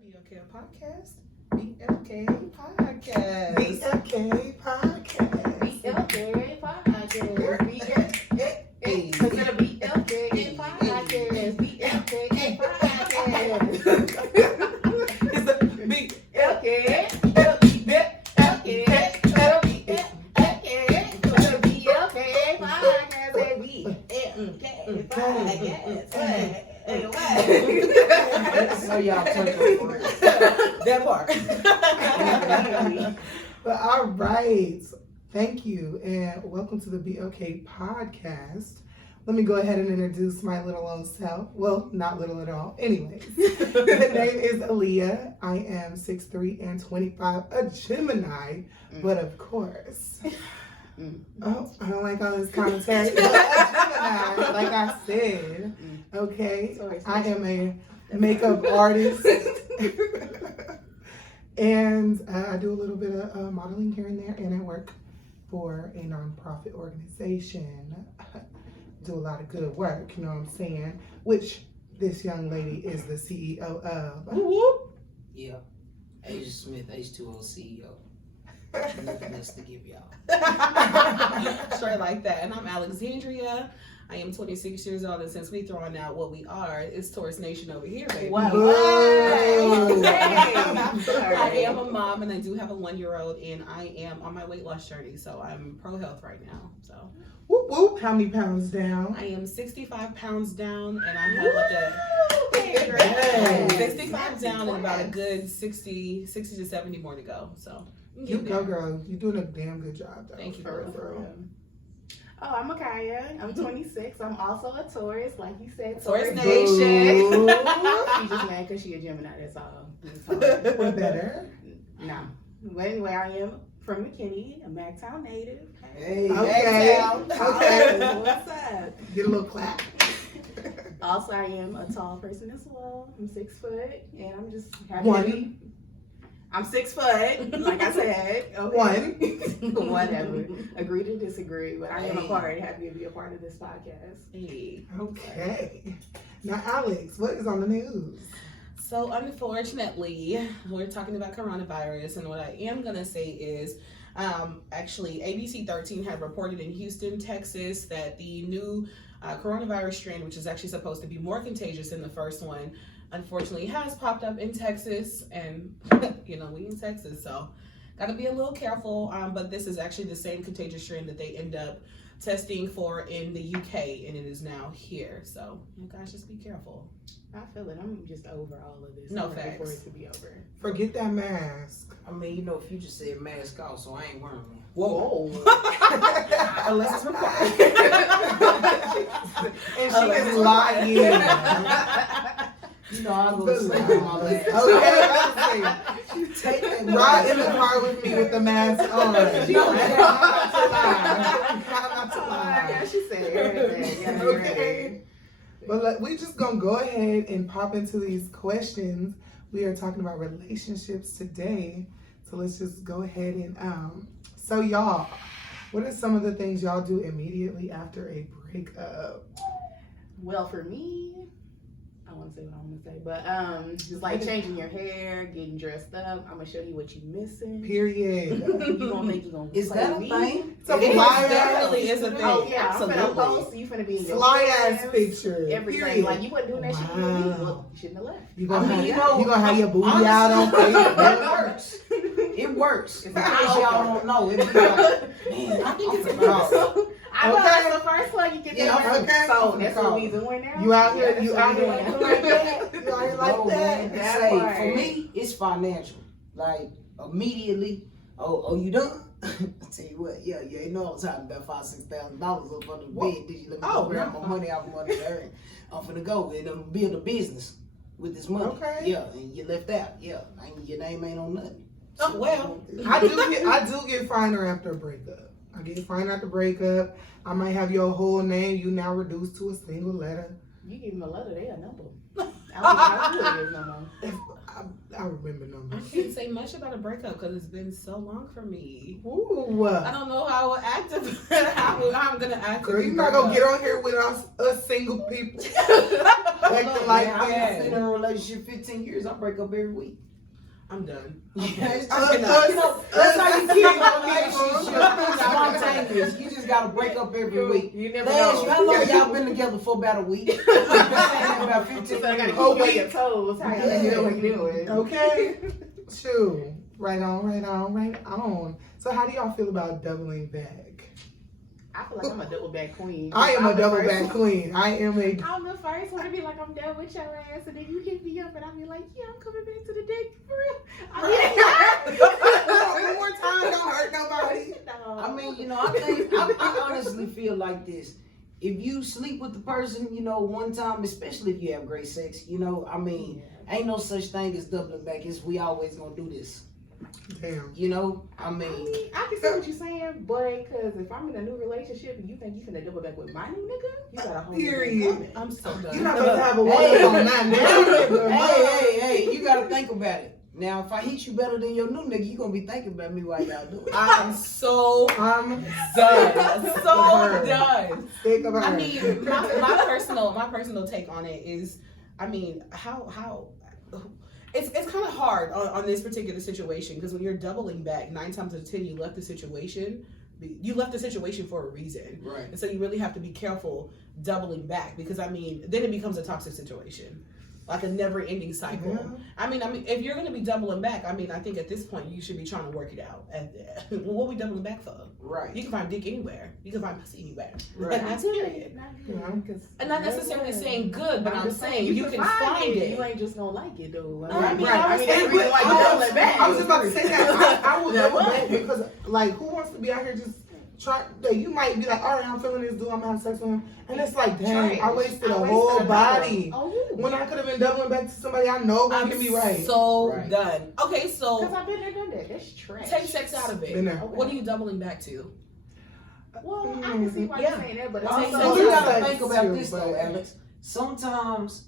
BLK Podcast. BLK Podcast. BLK Podcast. BLK Podcast. Consider BLK Podcast. BLK Podcast. It's a BLK. So y'all took it. That part. But all right. Thank you and welcome to the BLK Podcast. Let me go ahead and introduce my little old self. Well, not little at all. Anyways, the name is Alleyah. I am 6'3" and 25, a Gemini, but of course. Oh, I don't like all this commentary. But a Gemini, like I said. Okay, I am a makeup artist. And I do a little bit of modeling here and there, and I work for a nonprofit organization. Do a lot of good work, you know what I'm saying? Which this young lady is the CEO of. Whoop. Yeah. Asia Smith, H2O CEO. Nothing else to give y'all. Straight like that. And I'm Alexandrea. I am 26 years old, and since we throwing out what we are, it's Taurus Nation over here, baby. Wow. I am a mom, and I do have a 1-year-old, and I am on my weight loss journey, so I'm pro health right now. So, Whoop whoop. How many pounds down? I am 65 pounds down, and I have like a 65 down and about a good 60 to 70 more to go. So, You go, girl. You're doing a damn good job, though. Thank you, for girl. real. Oh, I'm Mickya. I'm 26. I'm also a Taurus, like you said. Taurus Nation. Ooh. She's just mad because she a Gemini. That's all. We're better. No. But anyway, I am from McKinney, a Mactown native. Hey, Okay. Okay. What's up? Get a little clap. Also, I am a tall person as well. I'm 6 foot, and I'm just happy. One. I'm 6 foot, like I said. Okay. One. Whatever. Agree to disagree, but I am happy to be a part of this podcast. Hey. Okay. Now, Alex, what is on the news? So unfortunately, we're talking about coronavirus, and what I am gonna say is, actually, ABC 13 had reported in Houston, Texas, that the new coronavirus strain, which is actually supposed to be more contagious than the first one, unfortunately has popped up in Texas, and you know, we in Texas, so gotta be a little careful. But this is actually the same contagious strain that they end up testing for in the UK, and it is now here. So you guys just be careful. I feel it. I'm just over all of this. No I'm ready for facts. it to be over. Forget that mask. I mean, you know, Future said mask off, so I ain't wearing one. Whoa. Unless it's required. And she is lying. You know, I'll go to sleep on my leg. Okay, Take that ride in the car with me with the mask on. She Not don't to lie. Not to lie. Yeah, she said everything. Yeah, Okay. But we just gonna go ahead and pop into these questions. We are talking about relationships today, so let's just go ahead and So y'all, what are some of the things y'all do immediately after a breakup? Well, for me, I want to say what I want to say, but just like changing your hair, getting dressed up. I'm gonna show you what you missing. Period. You gonna think you gonna Is play that a me? thing? So It fly definitely ass, is a thing. Oh yeah, Absolutely. I'm finna post. You finna be in your fly ass pants, picture. everything. Period. Like you wasn't doing that shit with me. Wow. Well, you shouldn't have left. You gonna, I mean, have, you know, you gonna have your booty out on Honestly, it Facebook. works. It works. In case y'all don't know, it be like, man, I think it's a about. I know Okay. that's the first one you get Yeah, there. okay. So that's what we doing now. You out here, Yeah, you that's out what here we like doing. that? You out here like No, that? man, That say, part. for me, it's financial. Like, immediately, oh, you done? I tell you what, yeah, you ain't know I was having about $5,000-$6,000 up under the bed. Did you let me Oh, go grab no. my money out from under there? I'm finna go and build a business with this money. Okay. Yeah, and you left out. Yeah, your name ain't on nothing. Oh, well. I do get finer after a breakup. I get finer after breakup. I might have your whole name. You now reduced to a single letter. You give them a letter, they a number. I don't even know who it is no more. I remember I numbers. can't say much about a breakup because it's been so long for me. Ooh. I don't know how how I'm gonna act. Girl, you're not gonna get on here with us single people. Acting like I've that. been in a relationship 15 years. I break up every week. I'm done. That's I'm you done. know, that's how you keep a relationship spontaneous. You just gotta break up every week. You never They ask know. you, how long y'all been together for? About a week. About 15 So I gotta years. keep you on your toes. How you doing? Okay. Shoot. Right on. So how do y'all feel about doubling back? I feel like I'm a double back queen. I am a I'm the double first back one- queen. I am a I'm the first one to be like, I'm done with your ass, and then you hit me up, and I'll be like, yeah, I'm coming back to the date for real. one more time, don't hurt nobody. No. I mean, you know, I honestly feel like this. If you sleep with the person, you know, one time, especially if you have great sex, you know, I mean, ain't no such thing as doubling back. It's we always gonna do this. Damn. You know, I I mean, mean, I can see what you're saying, but because if I'm in a new relationship and you think you finna double back with my new nigga, you got a whole new Period. thing coming. I'm so done. You're not gonna have a Hey. one on that. hey, you gotta think about it. Now, if I hit you better than your new nigga, you gonna be thinking about me while y'all do it. I'm so I'm done. So Her. done. sick of her. I mean, my personal take on it is, I mean, how it's kind of hard on this particular situation because when you're doubling back, 9 times out of 10 you left the situation. You left the situation for a reason, Right. and so you really have to be careful doubling back because I mean, then it becomes a toxic situation, like a never-ending cycle. Yeah. I mean, if you're gonna be doubling back, I mean, I think at this point you should be trying to work it out. And what we doubling back for? Right. You can find dick anywhere. You can find pussy anywhere. Right. And that's period. Yeah. I'm not necessarily saying good, but I'm saying you can find it. You ain't just gonna like it though. I mean, Right. I was that's the reason why you I doubling back. was just about to say that. I will Yeah, double what? back because, like, who wants to be out here just try? You might be like, all right, I'm feeling this dude, I'm having sex with him, and it's like, dang, I wasted a whole body. Oh, you. When I could have been doubling back to somebody I know I'm can be right. so Right. done. Okay, Because so I've been there, done that. That's trash. take sex out of it. Been there. What are you doubling back to? Well, I can see why Yeah. you're saying that, but Take also, sex you out. gotta think about Too, this though, but- Alex. Sometimes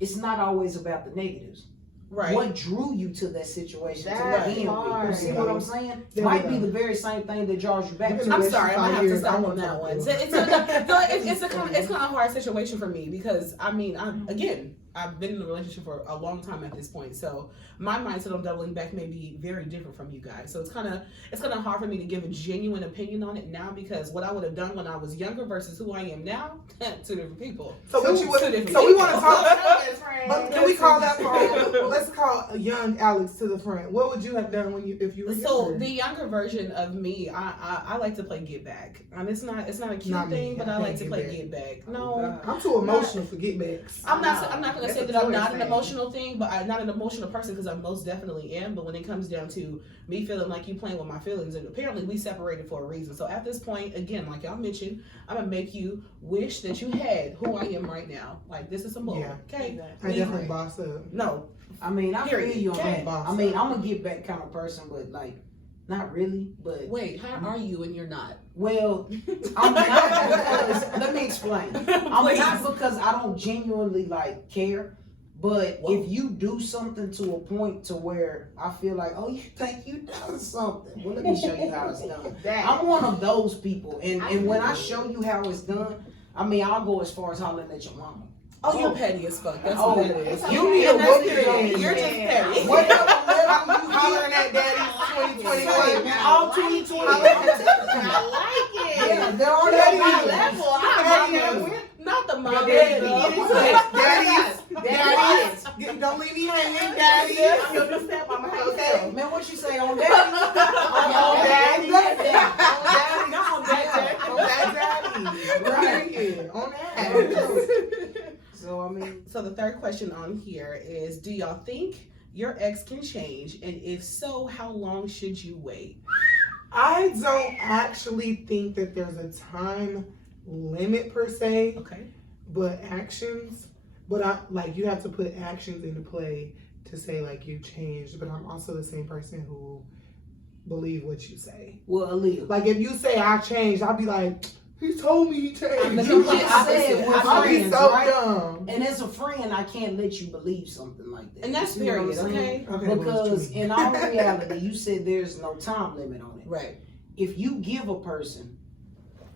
it's not always about the negatives. Right. What drew you to that situation to That's begin with? hard. You see what I'm saying? There Might we be go. the very same thing that draws you back You've to been I'm in a sorry, I might have to relationship 5 stop years, on I that won't one. talk to you. It's a kind of hard situation for me because I mean, I've been in a relationship for a long time at this point, so my mindset on doubling back may be very different from you guys. So it's kind of hard for me to give a genuine opinion on it now because what I would have done when I was younger versus who I am now, 2 different people. So what you would? Two different So we want to people. talk. But can we call that for? Let's call a young Alex to the front. What would you have done if you were So younger? the younger version of me, I like to play get back. It's not a cute Not me. thing, but I I like can't to get play back. get back. Oh, No. God. I'm too emotional for get backs. I'm not gonna That's say a that I'm not choice an thing. emotional thing, but I'm not an emotional person because I most definitely am. But when it comes down to me feeling like you playing with my feelings, and apparently we separated for a reason. So at this point, again, like y'all mentioned, I'm gonna make you wish that you had who I am right now. Like this is some bull. Yeah. Okay. I definitely boss up. No. I mean, I Period. feel you on Okay. that. I mean, I'm a get back kind of person, but like, not really. But Wait, how are you and you're not? well, I'm not because. Let me explain. I'm Please. not because I don't genuinely like care. But Whoa. if you do something to a point to where I feel like, oh, you think you done something. Well, let me show you how it's done. I'm one of those people. And when I show you how it's done, I mean, I'll go as far as hollering at your mama. Oh, you're petty as fuck. That's Oh, what it is. you need a And that's whooping. petty. You're just petty. Whatever level you Hollering at daddy 2021. man, all 2020. I like it. Yeah, they're on Daddy. that Level. Daddy. Not the mom. Daddy. Daddy. Daddy. Don't leave me hanging, daddy. I'm your new stepmama. Okay. Man, what you say on that? On daddy. Daddy. Not on that daddy. Right. On that. So, I mean, So the third question on here is, do y'all think your ex can change? And if so, how long should you wait? I don't actually think that there's a time limit per se, Okay. but actions. But I like you have to put actions into play to say like you changed. But I'm also the same person who believe what you say. well, Alleyah. Like if you say I changed, I'll be like, he told me he changed. I'm the You complete just opposite. said we're I'll friends, be so right? dumb. And as a friend, I can't let you believe something like that. And that's You see what I'm period, saying? okay? Okay, well, Because it's true. in all reality, you said there's no time limit on it. Right. If you give a person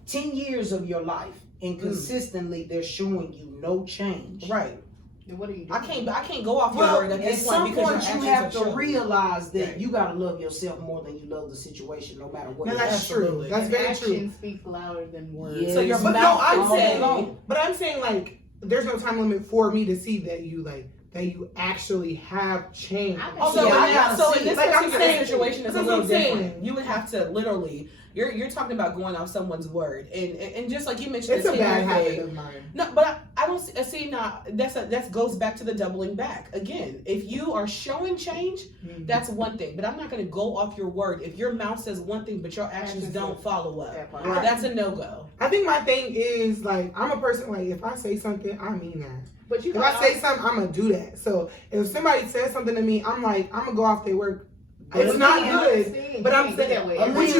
10 years of your life and consistently they're showing you no change. Right. Then what are you doing? I can't go off your Well, word at at this some point because point your you actions have are to showing. realize that Right. you gotta love yourself more than you love the situation, no matter what. No, it that's is. true. Absolutely. That's very Action true. speaks louder than words. Yeah. So your But no, mouth I'm all day saying, long. but I'm saying like, there's no time limit for me to see that you actually have changed. I think Also, Yeah, I in gotta so see in it. this Like, I'm particular saying- situation, it's a that's little what I'm saying. different. You would have to literally. You're talking about going off someone's word, and just like you mentioned, It's a the bad 10-year habit thing. of mine. No, but I don't see now. That goes back to the doubling back again. If you are showing change, that's one thing. But I'm not going to go off your word. If your mouth says one thing, but your actions don't follow up, That part. Right. that's a no go. I think my thing is like, I'm a person like, if I say something, I mean that. But you If I say something, I'm gonna do that. So if somebody says something to me, I'm like, I'm gonna go off their word. It's not good, but I'm saying, which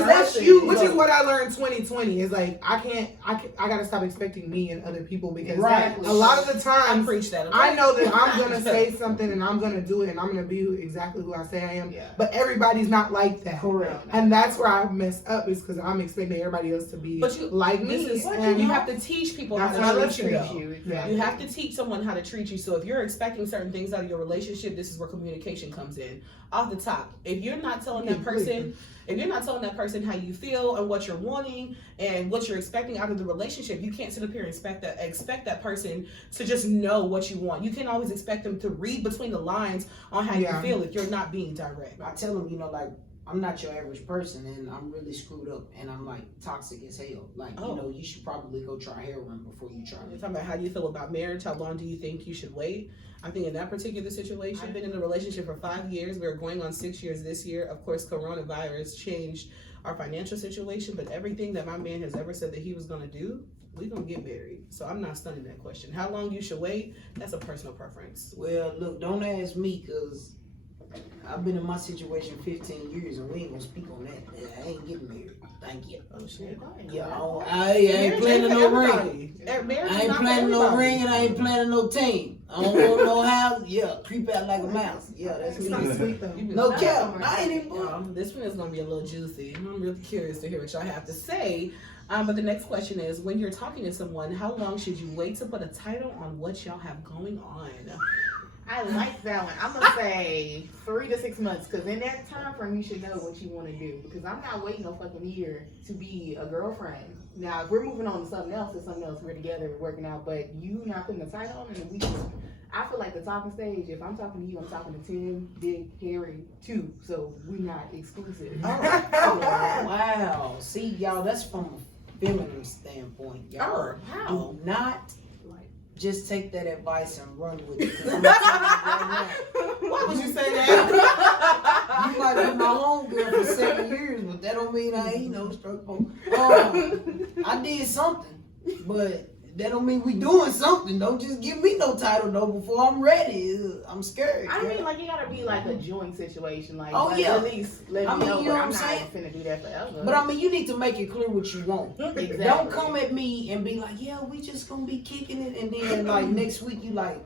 is what I learned 2020 is like, I gotta stop expecting me and other people because Right. a lot of the I times preach that. Okay? I know that I'm gonna say something and I'm gonna do it and I'm gonna be exactly who I say I am. Yeah. But everybody's not like that. Correct. And that's where I mess up is because I'm expecting everybody else to be But you- like me. This is and you have to teach people That's how how to I treat you. treat though. you. Yeah. Exactly. You have to teach someone how to treat you. So if you're expecting certain things out of your relationship, this is where communication comes in. Off the top, if you're not telling that person, how you feel and what you're wanting and what you're expecting out of the relationship, you can't sit up here and expect that person to just know what you want. You can't always expect them to read between the lines on how Yeah. you feel if you're not being direct. I tell them, like, I'm not your average person and I'm really screwed up and I'm like toxic as hell. Like, you should probably go try heroin before you try You're it. talking about how you feel about marriage. How long do you think you should wait? I think in that particular situation, I've been in a relationship for 5 years. We're going on 6 years this year. Of course, coronavirus changed our financial situation, but everything that my man has ever said that he was going to do, we're going to get married. So I'm not stunning that question. How long you should wait? That's a personal preference. Well, look, don't ask me because I've been in my situation 15 years and we ain't gonna speak on that. I ain't getting married. Thank you. Oh, shit. Yeah, I ain't planning no ring. I ain't planning no ring and I ain't planning no team. I don't want no house. Yeah, creep out like a mouse. Yeah, that's it's me. not sweet though. No cap. I ain't even. This one is going to be a little juicy. I'm really curious to hear what y'all have to say. But the next question is, when you're talking to someone, how long should you wait to put a title on what y'all have going on? I like that one. I'm gonna say 3 to 6 months, because in that time frame you should know what you want to do. Because I'm not waiting no fucking year to be a girlfriend. Now, if we're moving on to something else, we're together, we're working out. But you not putting a title on it, I feel like the talking stage. If I'm talking to you, I'm talking to Tim, Dick, Harry, too. So we're not exclusive. Wow. See, y'all, that's from a feminine standpoint. Y'all How? do not just take that advice and run with it. 'Cause I'm telling you right Why would you say that? now, you might be my homegirl for 7 years, but that don't mean I ain't no stroke. I did something, but that don't mean we doing something. Don't just give me no title though before I'm ready. I'm scared. I mean, like, you gotta be like a joint situation. Like, yeah. at least let me know. You know what I'm not saying? finna do that forever. But I mean, you need to make it clear what you want. Exactly. Don't come at me and be like, yeah, we just gonna be kicking it, and then like next week you like,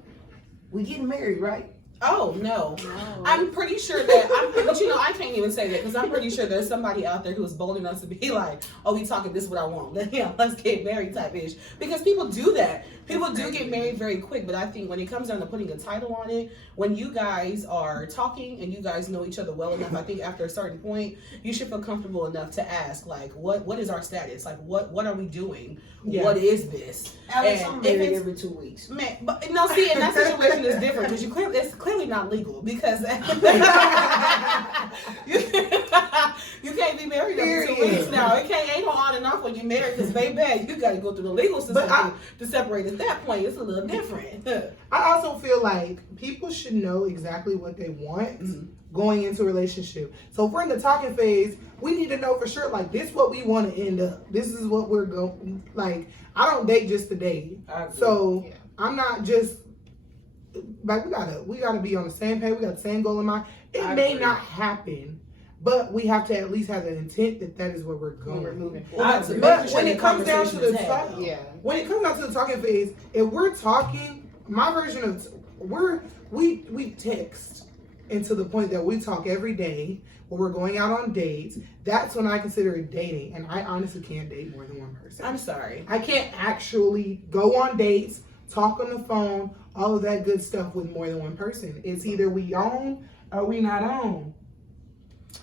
we getting married, right? Oh, no. No. I'm pretty sure that, but I can't even say that because I'm pretty sure there's somebody out there who's bold enough to be like, oh, we talking, this is what I want. Let's get married type ish. Because people do that. People do get married very quick, but I think when it comes down to putting a title on it, when you guys are talking and you guys know each other well enough, I think after a certain point, you should feel comfortable enough to ask, like, what is our status? Like, what are we doing? Yeah. What is this? Alex, And I'm if married it's- every 2 weeks. Man, but no, see, in that situation is different because it's clearly not legal because you can't be married every 2 weeks now. It ain't no on and off when you're married because baby, you got to go through the legal system to separate. At that point, it's a little different. I also feel like people should know exactly what they want going into a relationship. So if we're in the talking phase, we need to know for sure, like, this is what we want to end up. This is what we're going, like, I don't date just to date. So I'm not just, like, we gotta be on the same page. We got the same goal in mind. It may not happen, but we have to at least have an intent that is where we're going. We're moving Well, forward. But when it comes down to the talk, Yeah. when it comes down to the talking phase, if we're talking, my version of we text and to the point that we talk every day, when we're going out on dates, that's when I consider it dating. And I honestly can't date more than one person. I'm sorry. I can't actually go on dates, talk on the phone, all of that good stuff with more than one person. It's either we on or we not on.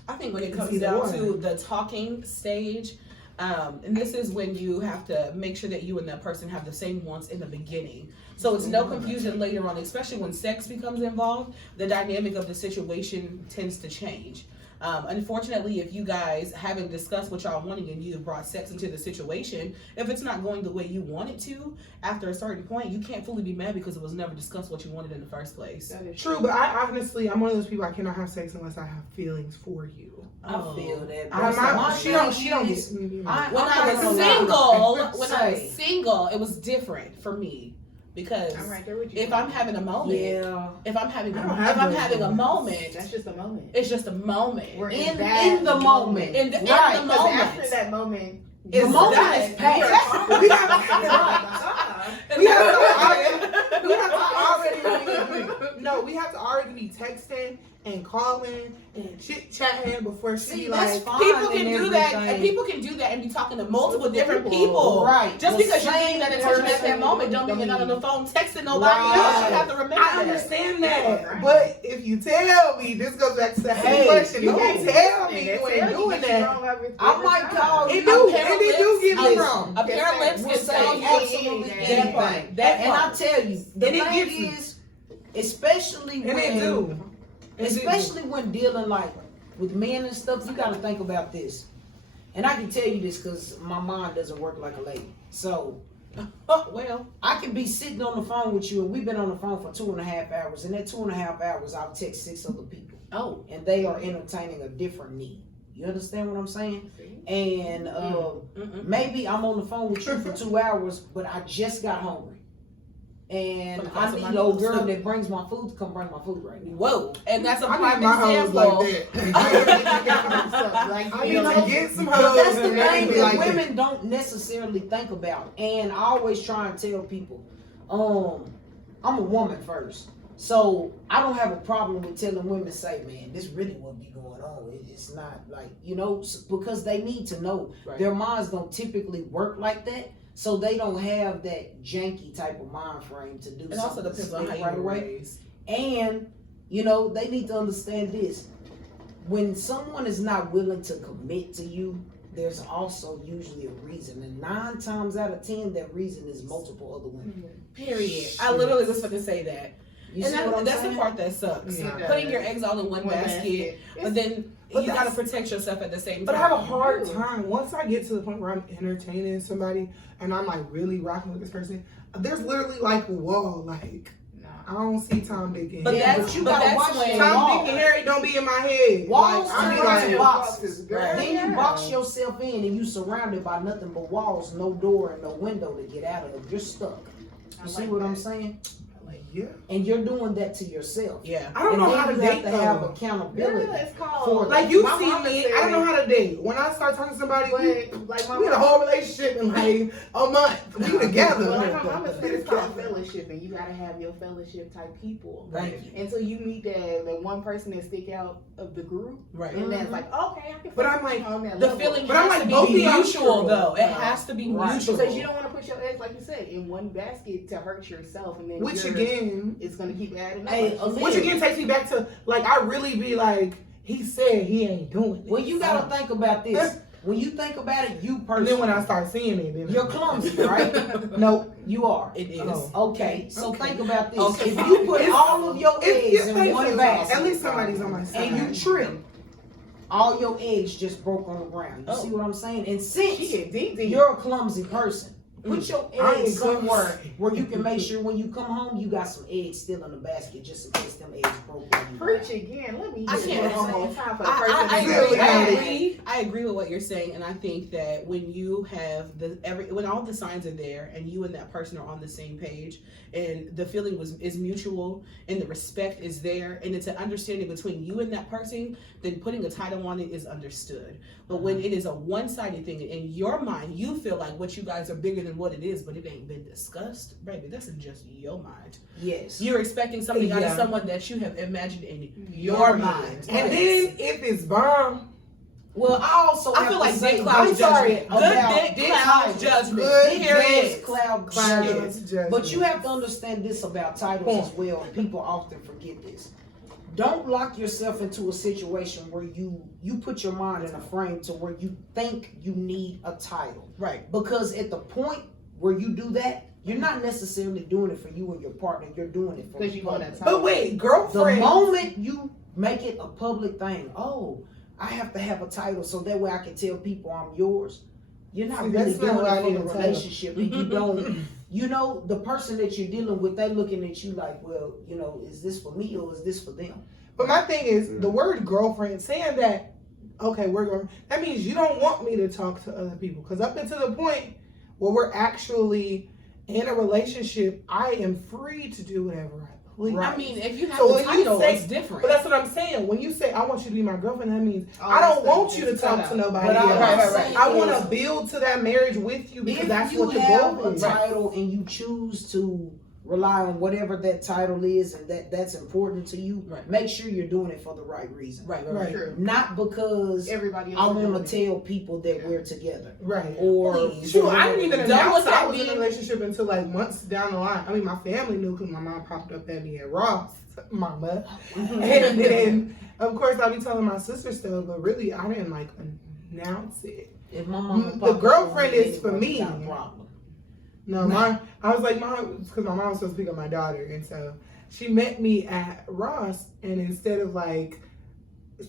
I think when it comes down to the talking stage, and this is when you have to make sure that you and that person have the same wants in the beginning. So it's no confusion later on, especially when sex becomes involved, the dynamic of the situation tends to change. Unfortunately, if you guys haven't discussed what y'all wanting and you've brought sex into the situation, if it's not going the way you want it to, after a certain point, you can't fully be mad because it was never discussed what you wanted in the first place. That is True, but I'm one of those people, I cannot have sex unless I have feelings for you. I feel that. She don't get me. When I was single, it was different for me. Because I'm right there with you. if I'm having a moment, if I'm having a moment, that's just a moment. It's just a moment. We're in the moment. In the moment. After that moment, the moment is past. We have to already be texting and calling and chit chatting before she like. People can do that, and people can do that and be talking to multiple different people. Right. Just because you're getting that attention at that moment, don't mean you're not on the phone texting nobody else. You have to remember that. I understand that, but if you tell me, this goes back to that question. You can't tell me you ain't doing that. I might call you. It do get me wrong. A pair of lips can tell you absolutely anything. And I tell you, the thing is, especially when dealing like with men and stuff, you got to think about this. And I can tell you this because my mind doesn't work like a lady. So, well, I can be sitting on the phone with you, and we've been on the phone for 2.5 hours. And that 2.5 hours, I'll text 6 other people. Oh, and they are entertaining a different need. You understand what I'm saying? And maybe I'm on the phone with you for 2 hours, but I just got hungry. And I need an old girl that brings my food to come bring my food right now. Whoa. And that's a prime example. Like that. I need to get some hoes. But that's the and thing be that like women that. don't necessarily think about. And I always try and tell people, I'm a woman first. So I don't have a problem with telling women, say, man, this really wouldn't be going on. It's not like, because they need to know. Right. Their Their minds don't typically work like that. So they don't have that janky type of mind frame to do something. It also depends on how you were raised. And, they need to understand this. When someone is not willing to commit to you, there's also usually a reason. And 9 times out of 10, that reason is multiple other women. Period. I literally was going to say that. You and see what I'm that's saying? the part that sucks. Yeah. Putting your eggs all in one basket, but then you got to protect yourself at the same time. But I have a hard time. Once I get to the point where I'm entertaining somebody and I'm like really rocking with this person, there's literally like a wall. Like, I don't see Tom, Dick, and Harry. But you gotta watch when Tom, Dick, and Harry don't be in my head. Walls like, turn into like, boxes. Then you box yourself in and you surrounded by nothing but walls, no door and no window to get out of. You're stuck. You see what I'm saying? Yeah. And you're doing that to yourself. Yeah. I don't know how to date to have accountability. For like you see me, I don't know how to date. When I start talking to somebody, we had a whole relationship in like a month. We together. Well, like my mama said, it's called fellowship, and you gotta have your fellowship type people. Thank you. Until you meet that one person that stick out of the group, right? And that's like, okay, I can. But I'm like, on that the level. feeling but I'm has like, to both be of mutual, though. It Right. has to be Right. mutual. Because you don't want to put your eggs, like you said, in one basket to hurt yourself, and then which again, it's gonna keep adding up. Hey, which again takes me back to like I really be like, he said he ain't doing it. Well, you gotta think about this. When you think about it, you And personally, then when I start seeing it, then you're clumsy, right? No, You are. It is. Okay, so Okay. think about this. Okay. If you put all of your eggs it's in one basket, at least somebody's on my side. and you trip, all your eggs just broke on the ground. You see what I'm saying? And since you're a clumsy person, put your eggs somewhere where you can make sure when you come home, you got some eggs still in the basket just in case them eggs broke on the ground. Preach again. Let me. I can't one say. more time for the person. I agree with what you're saying, and I think that when you have when all the signs are there, and you and that person are on the same page, and the feeling is mutual, and the respect is there, and it's an understanding between you and that person, then putting a title on it is understood. But when it is a one-sided thing, in your mind, you feel like what you guys are bigger than and what it is, but it ain't been discussed, baby, that's in just your mind. Yes. You're expecting something out of Yeah. someone that you have imagined in your mind. And then if it's bomb, Well, I also I have feel to like say, dick clouds I'm sorry, judgment. Good about dick clouds judgment. Good Period. dick cloud clouds judgment. judgment. But you have to understand this about titles as well. People often forget this. Don't lock yourself into a situation where you put your mind in a frame to where you think you need a title. Right. Because at the point where you do that, you're not necessarily doing it for you and your partner. You're doing it for Because the you want public. that But wait, The girlfriend. moment you make it a public thing, oh, I have to have a title so that way I can tell people I'm yours. You're not See, really that's not doing what I it for need the to tell. relationship, and you don't. You know, the person that you're dealing with, they looking at you like, well, you know, is this for me or is this for them? But my thing is, the word girlfriend, saying that, okay, we're going, that means you don't want me to talk to other people. Because up until the point where we're actually in a relationship, I am free to do whatever I please. I mean, if you have So the when you title, say- it's different. But that's what I'm saying. When you say I want you to be my girlfriend, that means Oh, I don't that's want you to just talk cut to out. nobody But else. all I'm saying I want is- to build to that marriage with you because If that's you what the have goal a is. title and you choose to rely on whatever that title is and that's important to you, Right. make sure you're doing it for the right reason. right. True. Not because Everybody I else is want doing to it. tell people that we're together. Right. Or Please. Shoot, I didn't even Don't announce look that I at was in a me. relationship until like months down the line. I mean, my family knew because my mom popped up at me at Ross, mama. And then, of course, I'll be telling my sister stuff, but really, I didn't like announce it. If my mama The popped up girlfriend on me is for anyway, me. we got a problem. No, I was like, Mom, because my mom was supposed to pick up my daughter. And so she met me at Ross. And instead of like,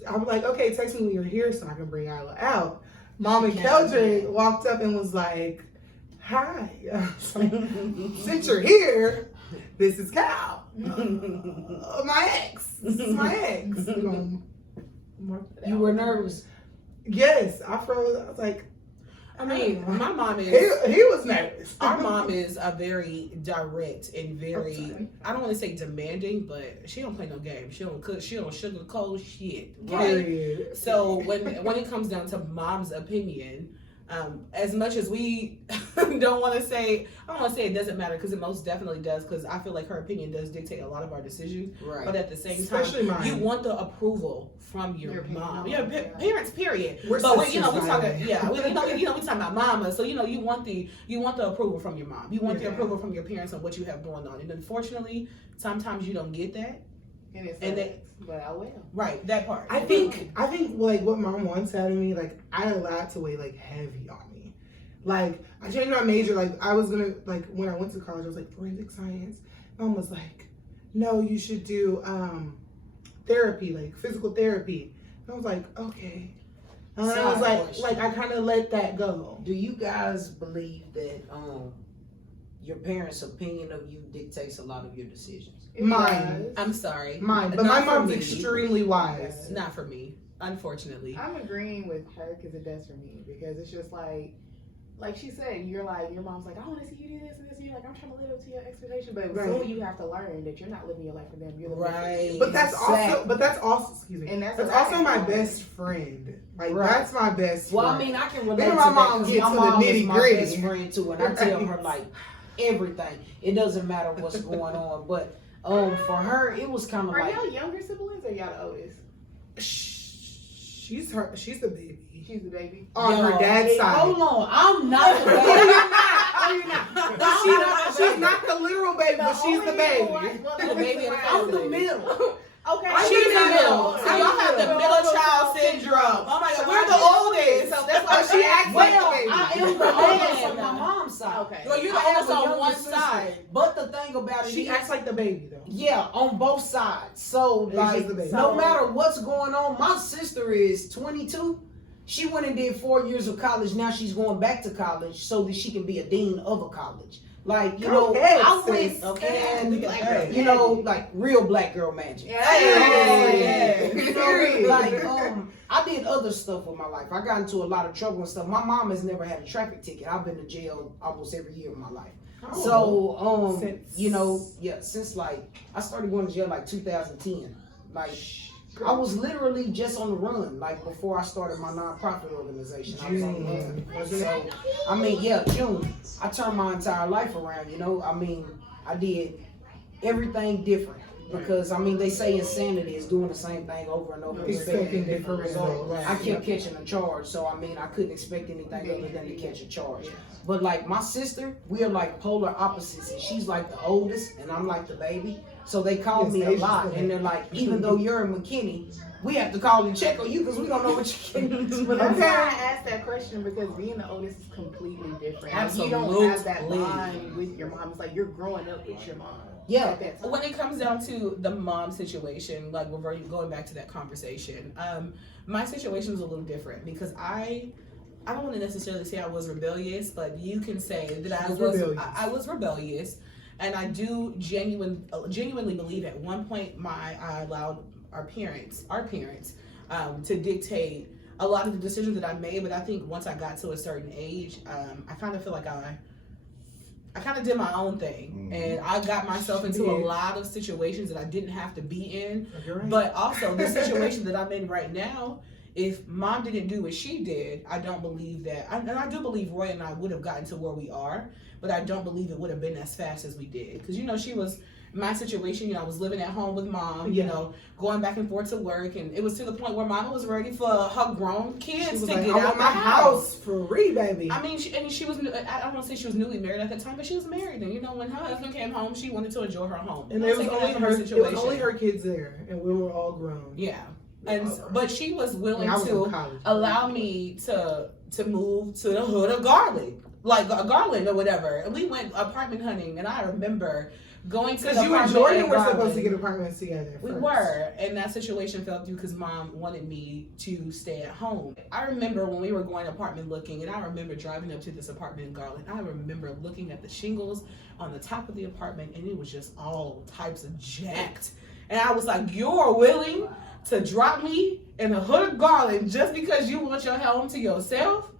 I was like, okay, text me when you're here so I can bring Alleyah out. Mom and Keldrick walked up and was like, hi. I was like, since you're here, this is Cal. My ex. This is my ex. We're gonna mark that You out. were nervous. Yes, I froze. I was like, I mean, my mom he is. was nervous. Our mom is a very direct and very, I don't want to say demanding, but she don't play no games. She don't cook, she don't sugarcoat shit. Right? Period. So when it comes down to mom's opinion, as much as we don't want to say, I don't want to say it doesn't matter because it most definitely does, because I feel like her opinion does dictate a lot of our decisions. Right. But at the same Especially time, mine. you want the approval from your mom, your parents. Period. We're But we, sisters, we by talking, the way. yeah, we talking about mama. So you want the approval from your mom. You want the Yeah. approval from your parents on what you have going on. And unfortunately, sometimes you don't get that. And it's And and but I will. Right, that part. I think like what mom once said to me, like I allowed to weigh like heavy on me. Like I changed my major, like I was gonna like when I went to college I was like forensic science. Mom was like, no, you should do therapy, like physical therapy. And I was like, okay. And I was like I kinda let that go. Do you guys believe that your parents' opinion of you dictates a lot of your decisions? It Mine. does. I'm sorry. Mine. But Not my for mom's me. extremely wise. It's not for me, unfortunately. I'm agreeing with her because it does for me. Because it's just like she said, you're like, your mom's like, I want to see you do this and this. And you're like, I'm trying to live up to your expectation. But Right. soon you have to learn that you're not living your life for them. You're living it for Right. you. But that's also excuse me. And that's also my right. best friend. Like Right. that's my best Well, friend. I mean, I can relate Then to my that mom 'cause gets my to the mom is my nitty-gritty. best friend too, and I tell her Right. like everything. It doesn't matter what's going on, but for her, it was kind of Are like y'all younger siblings or y'all the oldest? She's the baby. She's the baby. On her Yo, dad's hey, side. Hold on, I'm not the No, baby. you're not. No, she's not the literal baby, but she's the baby. The baby in the I'm the family. middle. Okay. She's in the middle. middle. So y'all have the middle child syndrome. Oh my God, we're the oldest. So that's why But she acts like Well, the baby. I am the oldest on my mom's side. Okay. Well, you're the I have oldest a on younger one sister. side. But the thing about it She is, acts like the baby though. yeah, on both sides. So It's like, just the baby. no matter what's going on, my sister is 22. She went and did 4 years of college. Now she's going back to college so that she can be a dean of a college. Like, you know, Okay, I sis. went Okay. and, Look at that. you know, like real black girl magic. Hey. You know, like, I did other stuff with my life. I got into a lot of trouble and stuff. My mom has never had a traffic ticket. I've been to jail almost every year of my life. So, Since- you know, yeah, since like, I started going to jail like 2010. Like, I was literally just on the run, like before I started my nonprofit organization. I was on the run. So, I mean, yeah, June. I turned my entire life around, you know. I mean, I did everything different. Because, I mean, they say insanity is doing the same thing over and over, expecting different results. Right. I kept catching a charge, so, I mean, I couldn't expect anything other than to catch a charge. But, like, my sister, we are, like, polar opposites, and she's, like, the oldest, and I'm, like, the baby. So they call me a lot, and they're like, even though you're in McKinney, we have to call and check on you because we don't know what you can do. That's why I asked that question, because being the oldest is completely different. Absolutely. You don't have that line with your mom. It's like you're growing up with your mom. Yeah. When it comes down to the mom situation, like we're going back to that conversation, my situation is a little different because I don't want to necessarily say I was rebellious, but you can say that I was rebellious, and I do genuinely believe at one point I allowed our parents to dictate a lot of the decisions that I made. But I think once I got to a certain age, I kind of feel like I kind of did my own thing, and I got myself into a lot of situations that I didn't have to be in. Right. But also the situation that I'm in right now, if mom didn't do what she did, I don't believe that, and I do believe Roy and I would have gotten to where we are, but I don't believe it would have been as fast as we did. Because, you know, she was, my situation, you know, I was living at home with mom, you know, going back and forth to work, and it was to the point where mama was ready for her grown kids to get out of my house. Free, baby. I mean, she was, I don't want to say she was newly married at the time, but she was married, and, you know, when her husband came home, she wanted to enjoy her home. And it was only her kids there, and we were all grown. Yeah. And but she was willing to allow me to move to the hood of Garland, like Garland or whatever. And we went apartment hunting, and I remember going to the apartment. Because you and Jordan were supposed to get apartments together. We were, and that situation fell through because mom wanted me to stay at home. I remember when we were going apartment looking, and I remember driving up to this apartment in Garland. I remember looking at the shingles on the top of the apartment, and it was just all types of jacked. And I was like, "You're willing to drop me in the hood of Garland just because you want your home to yourself?"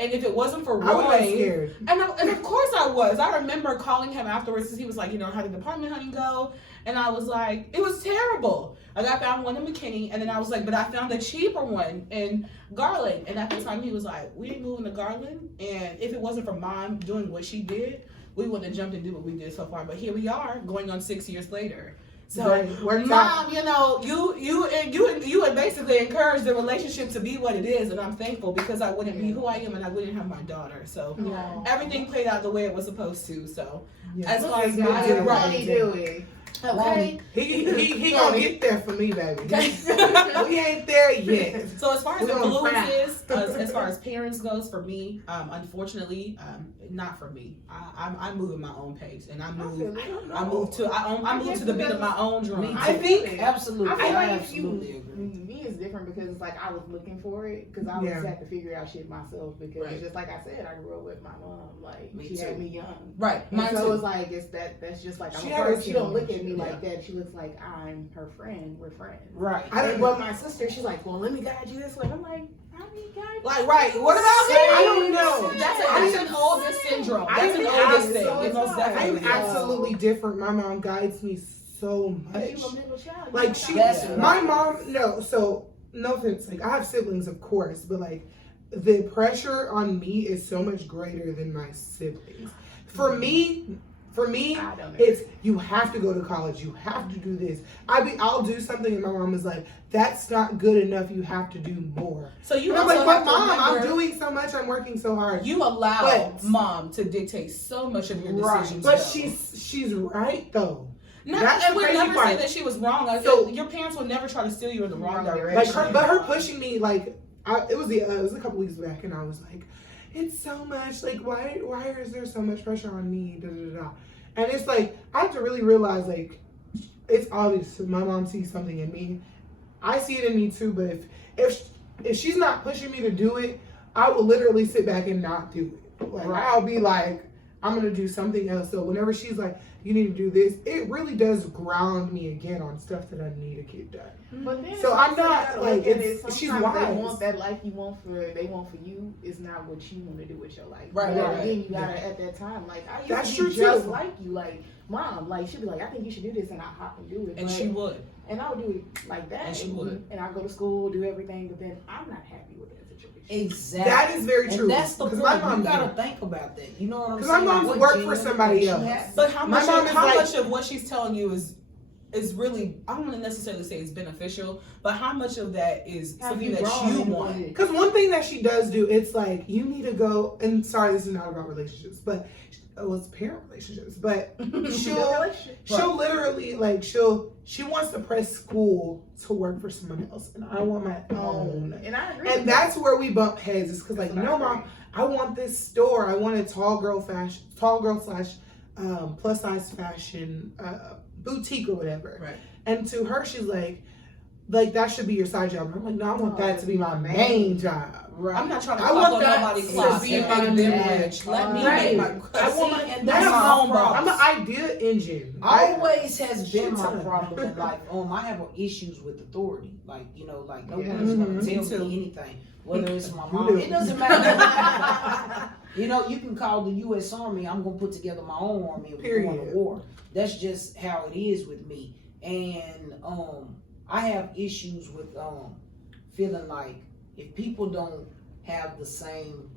And if it wasn't for Roy, I was scared. And of course I was. I remember calling him afterwards because he was like, you know, how did the apartment hunting go? And I was like, it was terrible. I found one in McKinney, and then I was like, but I found a cheaper one in Garland. And at the time he was like, we ain't moving to Garland. And if it wasn't for mom doing what she did, we wouldn't have jumped and did what we did so far. But here we are, going on 6 years later. So, mom, you know, you had basically encouraged the relationship to be what it is, and I'm thankful because I wouldn't be who I am, and I wouldn't have my daughter. So everything played out the way it was supposed to. So as far as God is right, okay, he gonna get there for me, baby. We ain't there yet. So as far as the blues is, as far as parents goes, for me, unfortunately, not for me. I'm moving my own pace, and I move to the beat of my own drum. I think absolutely. I absolutely agree. Me is different because it's like I was looking for it because I always had to figure out shit myself because it's just like I said, I grew up with my mom. Like she had me young. Right. So it's like that's just like she don't look at me like that. She looks like I'm her friend. We're friends. Right. But my sister, she's like, well, let me guide you this way. I'm like, how do you guide you? Like, right. What about me? I don't know. That's an oldest syndrome. That's an oldest thing. It most definitely I'm absolutely different. My mom guides me so much. You a middle child. Like my mom, no offense. Like I have siblings, of course, but like the pressure on me is so much greater than my siblings. For me, it's you have to go to college. You have to do this. I'll do something, and my mom is like, "That's not good enough. You have to do more." So you, and I'm like, "But mom, I'm doing so much. I'm working so hard." You allow mom to dictate so much of your decisions, but she's right though. And we're never saying that she was wrong. So your parents will never try to steer you in the wrong direction. Like her pushing me, like it was a couple weeks back, and I was like, "It's so much. Like why is there so much pressure on me?" Da, da, da. And it's like I have to really realize like it's obvious. My mom sees something in me. I see it in me too. But if she's not pushing me to do it, I will literally sit back and not do it. Like I'll be like, I'm gonna do something else. So whenever she's like, you need to do this, it really does ground me again on stuff that I need to get done. But then so I'm not like she's wise. They want that life you want for you is not what you want to do with your life. Right. Then you gotta at that time like I used That's to be true just too. like you. Like Mom, like, she'd be like, I think you should do this, and I hop and do it. And but, she would. And I would do it like that. And she would. And I go to school, do everything, but then I'm not happy with that situation. Exactly. That is very true. And that's the point. My mom, you gotta think about that. You know what I'm because saying? my mom's What worked gene for somebody she else. has. But how My much? mom is like- Much of what she's telling you is really? I don't want to necessarily say it's beneficial, but how much of that is Have something you that grown you into want? it? Because one thing that she does do, it's like you need to go. And sorry, this is not about relationships, but it's parent relationships. But she'll literally like she wants to press school to work for someone else, and I want my own. And I agree. And with that's where we bump heads. Is because like, That's no, what I mom, I want this store. I want a tall girl slash plus size fashion boutique or whatever. Right. And to her, she's like that should be your side job. I'm like, no, I want that to be my main job. Right. I'm not trying to I clock want on that nobody's to clock be and my make them main rich. Let me Right. make my. I want my, and that's that's my my own problem. I'm an idea engine. Always has been Shit my ton. problem in life. I have issues with authority. Like, like no Yeah. one's gonna Me tell too. me anything. Whether it's my You mom, do. it doesn't matter. You can call the U.S. Army. I'm gonna put together my own army and we're going to Period. war. That's just how it is with me. And I have issues with feeling like if people don't have the same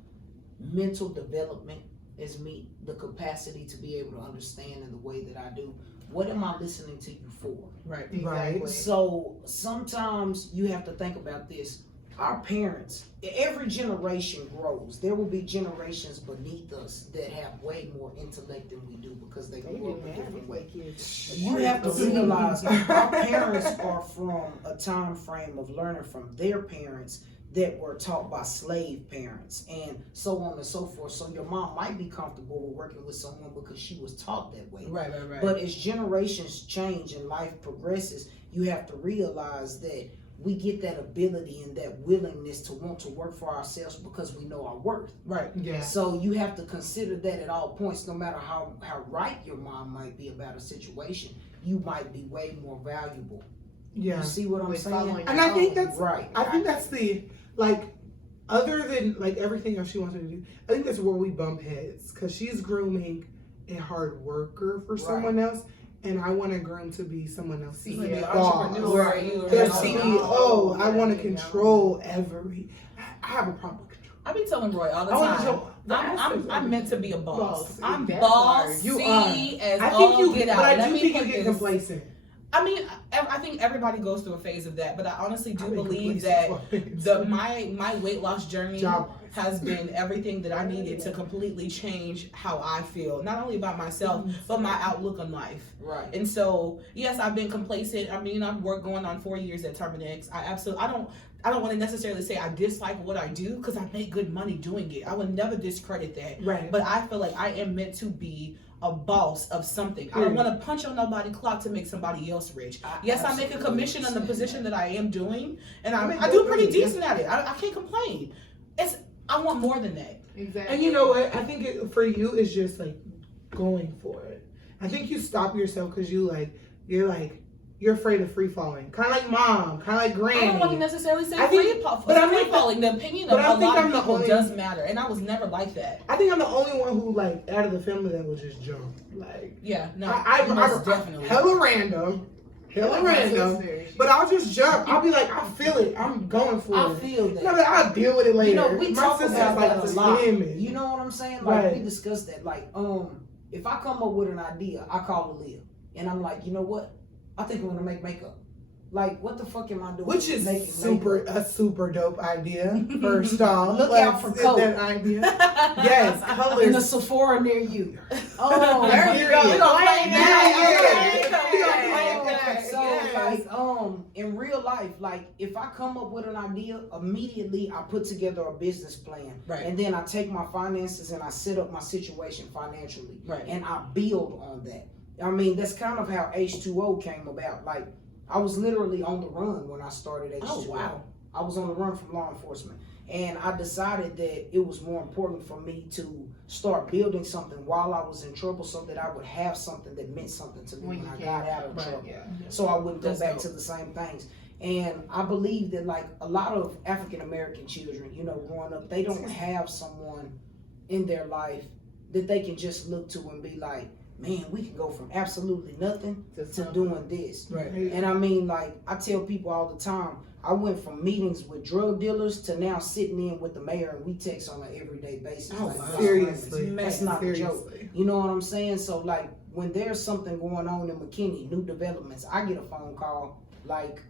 mental development as me, the capacity to be able to understand in the way that I do, what am I listening to you for? Right. Right. So sometimes you have to think about this. Our parents, every generation grows. There will be generations beneath us that have way more intellect than we do because they grew up a different way. You have to realize our parents are from a time frame of learning from their parents that were taught by slave parents and so on and so forth. So your mom might be comfortable with working with someone because she was taught that way. Right. But as generations change and life progresses, you have to realize that we get that ability and that willingness to want to work for ourselves because we know our worth. Right. Yeah. So you have to consider that at all points, no matter how right your mom might be about a situation, you might be way more valuable. Yeah. You see what I'm With saying? following And I think that's right. I think that's the other than like everything else she wants me to do. I think that's where we bump heads because she's grooming a hard worker for someone else, and I want to groom to be someone else's Yeah. boss. Entrepreneur, Right. you The are- CEO. I want to control every. I have a problem with control. I be telling Roy all the I want time. control. I'm meant to be a boss. Boss. I'm That bossy You are. as I all think you get but out. I Let do me think you put get this. complacent. I mean, I think everybody goes through a phase of that, but I honestly do I've been believe complacent that for- my weight loss journey Job. has been everything that I needed to completely change how I feel, not only about myself, but my outlook on life. Right. And so, yes, I've been complacent. I mean, I've worked going on 4 years at Terminex. I don't want to necessarily say I dislike what I do because I make good money doing it. I would never discredit that. Right. But I feel like I am meant to be a boss of something. I don't want to punch on nobody's clock to make somebody else rich. Yes, I make a commission on the position that I am doing, and I do pretty decent at it. I can't complain. I want more than that. Exactly. And you know what? I think for you it's just like going for it. I think you stop yourself because you're afraid of free falling. Kind of like mom, kind of like granny. I don't want to necessarily say I think- but I'm free like- falling. The opinion but of I a think lot I'm of the people only- does matter, and I was never like that. I think I'm the only one who like out of the family that would just jump. Like Yeah, no, I'm definitely. hella random. But I'll just jump. I'll be like, I feel it. I'm going for I it. feel that. No, but I'll deal with it later. We My talk sister's about like that a lot. swimming. You know what I'm saying? Like Right. we discussed that. Like, if I come up with an idea, I call Alleyah, and I'm like, you know what? I think I'm gonna make makeup. Like, what the fuck am I doing? Which is making makeup? a super dope idea. First off, Look out for Let's color. get that idea. Yes, colors. In a Sephora near you. Oh, there you go. Period. We gonna play Yeah. that. So like in real life, like if I come up with an idea, immediately I put together a business plan. Right. And then I take my finances and I set up my situation financially. Right. And I build on that. I mean, that's kind of how H2O came about. Like I was literally on the run when I started H2O. Oh, wow. I was on the run from law enforcement. And I decided that it was more important for me to start building something while I was in trouble so that I would have something that meant something to me when I got out of trouble. Yeah. So I wouldn't go That's back dope. to the same things. And I believe that like a lot of African American children, growing up, they don't have someone in their life that they can just look to and be like, man, we can go from absolutely nothing to doing this. Right. And I mean, like, I tell people all the time, I went from meetings with drug dealers to now sitting in with the mayor, and we text on an everyday basis. Oh, Like, wow. Seriously. that's not a joke. Seriously. You know what I'm saying? So, like, when there's something going on in McKinney, new developments, I get a phone call like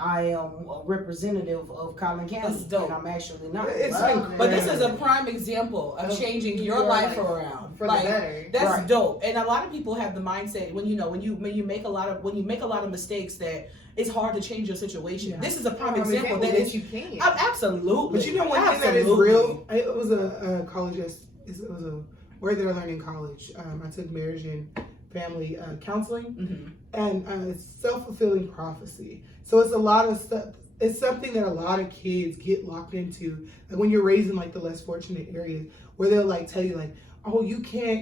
I am a representative of Collin County, That's dope. and I'm actually not. It's Wow. But this is a prime example of changing your life around. For the better. That's Right. dope. And a lot of people have the mindset when you make a lot of mistakes that it's hard to change your situation. Yeah. This is a prime Prime example example that that is you can. absolutely. But you know one thing that is Absolutely. real? It was a college, it was a where they're learning college. I took marriage and family counseling, Mhm. and it's self-fulfilling prophecy. So it's a lot of stuff. It's something that a lot of kids get locked into. Like when you're raised in like the less fortunate areas, where they'll like tell you like, oh, you can't,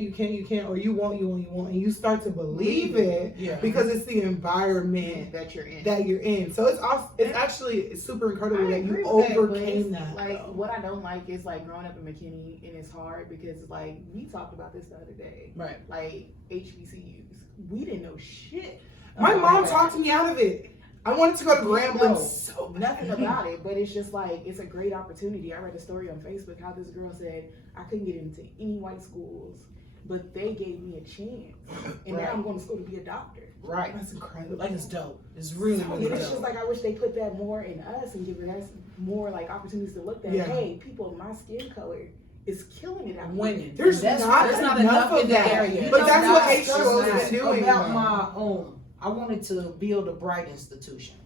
or you won't, and you start to believe it Yeah. because it's the environment that you're in. that you're in. So it's actually super incredible I that agree you with but overcame it's that. Like, though. what I don't like is like growing up in McKinney, and it's hard because like we talked about this the other day. Right. Like HBCUs, we didn't know shit. My about mom that. talked me out of it. I wanted to go to Grambling No, so bad. nothing about it, but it's just like it's a great opportunity. I read a story on Facebook how this girl said I couldn't get into any white schools, but they gave me a chance, and Right. now I'm going to school to be a doctor. Right. That's incredible. Like it's dope. It's really, And really it's just dope. like I wish they put that more in us and give us more like opportunities to look at. Yeah. Hey, people of my skin color is killing it out here. Winning. There's There's not enough of in the that. area. But It's that's not. what H2O has That's been doing. about though. my own. I wanted to build a bright institution.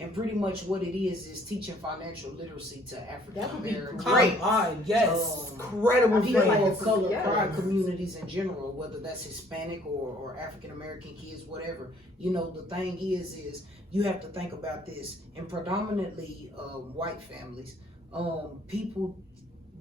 And pretty much what it is teaching financial literacy to African That would be Americans. great. Come on, yes. Incredible I feel People like thing. of it's- color, yes. pride communities in general, whether that's Hispanic or African American kids, whatever. You know, the thing is you have to think about this. And predominantly white families, people,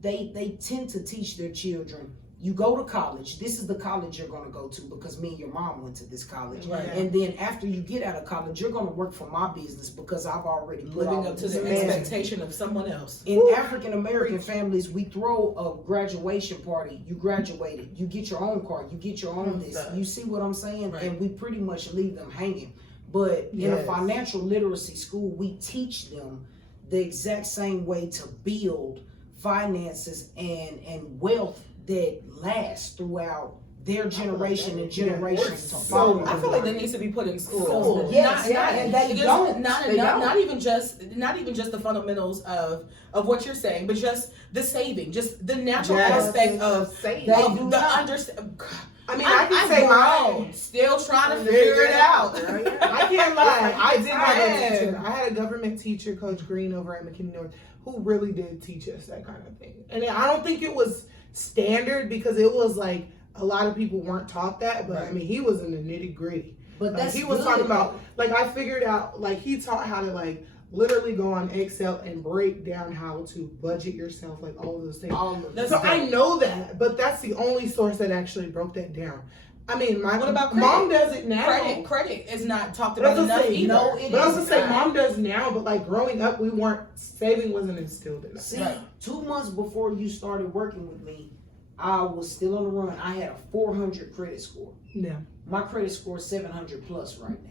they tend to teach their children, you go to college, this is the college you're going to go to because me and your mom went to this college. Right. And then after you get out of college, you're going to work for my business because I've already put all Living up of to this the in. expectation of someone else. In African American families, we throw a graduation party. You graduated. You get your own car. You get your own this. Stuff. You see what I'm saying? Right. And we pretty much leave them hanging. But in a Yes. financial literacy school, we teach them the exact same way to build finances and wealth that lasts throughout their generation and generations to So- follow. I feel like that needs to be put in schools. School, Not- yes, not- and they just don't. Not They enough. don't. Not even just the fundamentals of what you're saying, but just the saving, just the natural Yes. aspect of Say They of do the not. understand. I mean, I can say mine. Still trying to figure it out. I can't lie. I did have a Yes. teacher. I had a government teacher, Coach Green, over at McKinney North, who really did teach us that kind of thing. And I don't think it was standard because it was like a lot of people weren't taught that. But I mean, he was in the nitty gritty. But that's he was good. talking about like I figured out like he taught how to like literally go on Excel and break down how to budget yourself, like all of those things. all of That's So them. I know that, but that's the only source that actually broke that down. I mean, my What about mom credit? does it now. Credit is not talked But I about was gonna enough say, either. no, it But I was gonna is say, not. mom does now, but like growing up, we weren't saving wasn't instilled in us. See, Right. 2 months before you started working with me, I was still on the run. I had a 400 credit score. Yeah. My credit score is 700 plus right now.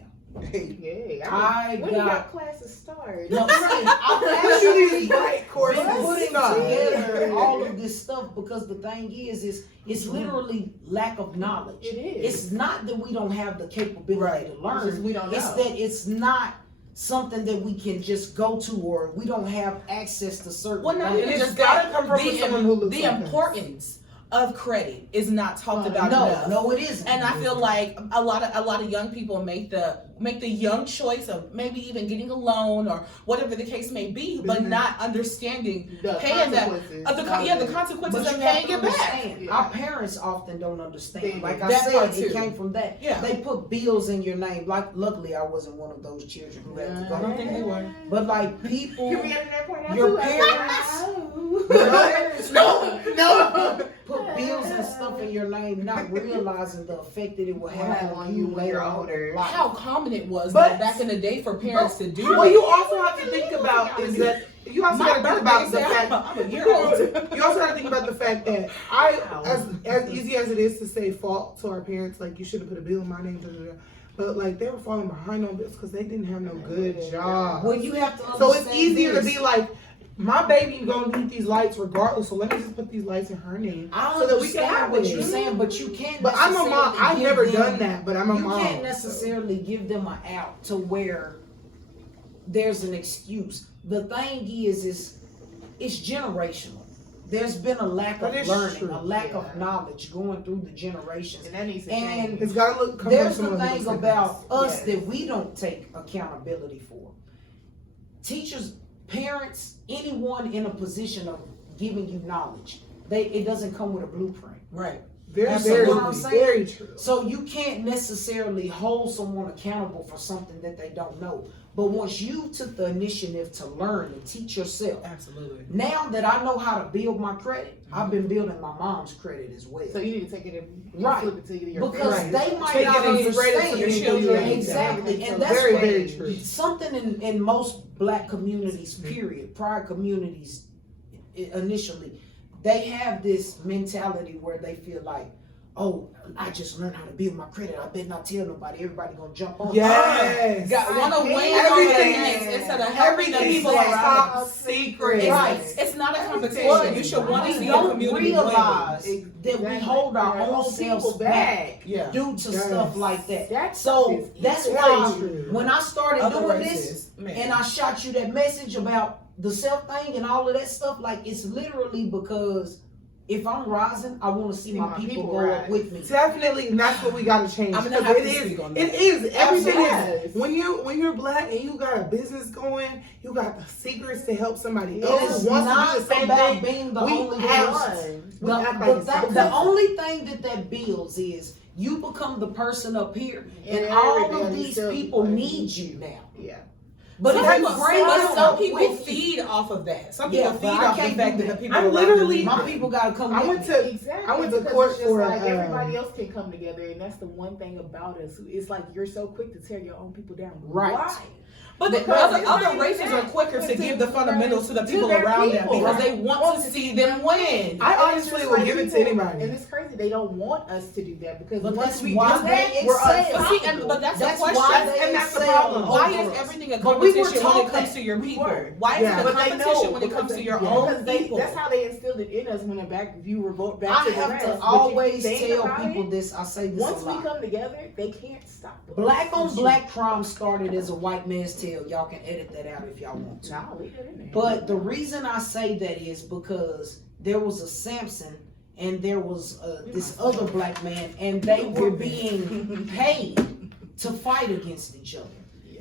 Yeah, I when did your got classes start? no. See, I've That's usually actually right courses. been putting Stop. together all of this stuff because the thing is it's literally lack of knowledge. It is. It's not that we don't have the capability Right. to It's learn. just we don't It's know. that it's not something that we can just go to, or we don't have access to certain Well, not things. even It's just gotta that. come from someone who looks the like us. importance of credit is not talked about no, enough. no, it isn't. And I feel like a lot of young people make the young choice of maybe even getting a loan or whatever the case may be, but Mhm. not understanding The paying that consequences of the consequences But of you have paying to it back. understand, Yeah. our parents often don't understand. Like I That part said, it too. came from that. Yeah. They put bills in your name. Like, luckily, I wasn't one of those children who had to go. I don't think we were. But like people, Can we get to that point now your too? parents, No. put bills and stuff in your name, not realizing the effect that it will have have on on you you when later you're on in older. life. How common it was But- back in the day for parents to do Well, that. you also have to think about is you also got to think about the fact. I'm a year old. You also got to think about the fact that as easy as it is to say fault to our parents, like you should have put a bill in my name, but like they were falling behind on bills because they didn't have no good job. Well, you have to understand. So it's easier to be like, my baby gonna need these lights regardless, so let me just put these lights in her name so that we can have what it. you're saying, but you can't. But I'm a mom. I've never done that, but I'm a mom. You can't necessarily give them an out to where there's an excuse. The thing is it's generational. There's been a lack of learning, a lack of knowledge going through the generations. And that needs to and change. It's gotta look. There's the thing about us that we don't take accountability for. Teachers, parents, anyone in a position of giving you knowledge, it doesn't come with a blueprint. Right. Very true. So you can't necessarily hold someone accountable for something that they don't know. But once you took the initiative to learn and teach yourself, absolutely. Now that I know how to build my credit, I've been building my mom's credit as well. So you need to take it and right. flip it to your because parents. they might not understand your children. Exactly. And that's very true. Something in most black communities, period, prior communities initially, they have this mentality where they feel like, oh, I just learned how to build my credit. I better not tell nobody. Everybody gonna jump on. Yes. Got one of everything instead of helping the people around. Top secret. Right. It's not a competition. You should want to see the community realize that we hold our own selves back due to stuff like that. That's why when I started doing this and I shot you that message about the self thing and all of that stuff, like it's literally because if I'm rising, I want to see my people go up with me. Definitely, and that's what we got to change. I'm gonna Because have to speak on that. It is. Everything Yes. is. When you're black and you got a business going, you got the secrets to help somebody else. It's Wants not to do the same about thing. being the We only have- one. we act like it's not. The only thing that builds is you become the person up here, and all of these people need you now. Yeah. But some if people, you bring some people feed off of that. Some people feed off the fact that the people I'm around literally- them. my people gotta come. I with went me. to Exactly. I went to because court it's just for like everybody else can come together, and that's the one thing about us. It's like you're so quick to tear your own people down. Right. Why? But the Because other races are quicker to give the fundamentals to the people their around them people. because they want to see them win. I honestly will give it to anybody. And it's crazy they don't want us to do that because But once that's we why do that, they we're excel. But see, but that's the question. And that's the problem. Why is everything a But we were competition when taught it comes that. to your people? were. Why is it a But they know competition when it comes because to your they- own because people? That's how they instilled it in us when you revolt back I to the have rest. to But you always think tell about people it, this. I say this once a we lot. come together, they can't stop us. Black on black crime started as a white man's tale. Y'all can edit that out if y'all want to. Nah, leave it in there. But the reason I say that is because there was a Samson and there was this other black man, and they were being paid to fight against each other.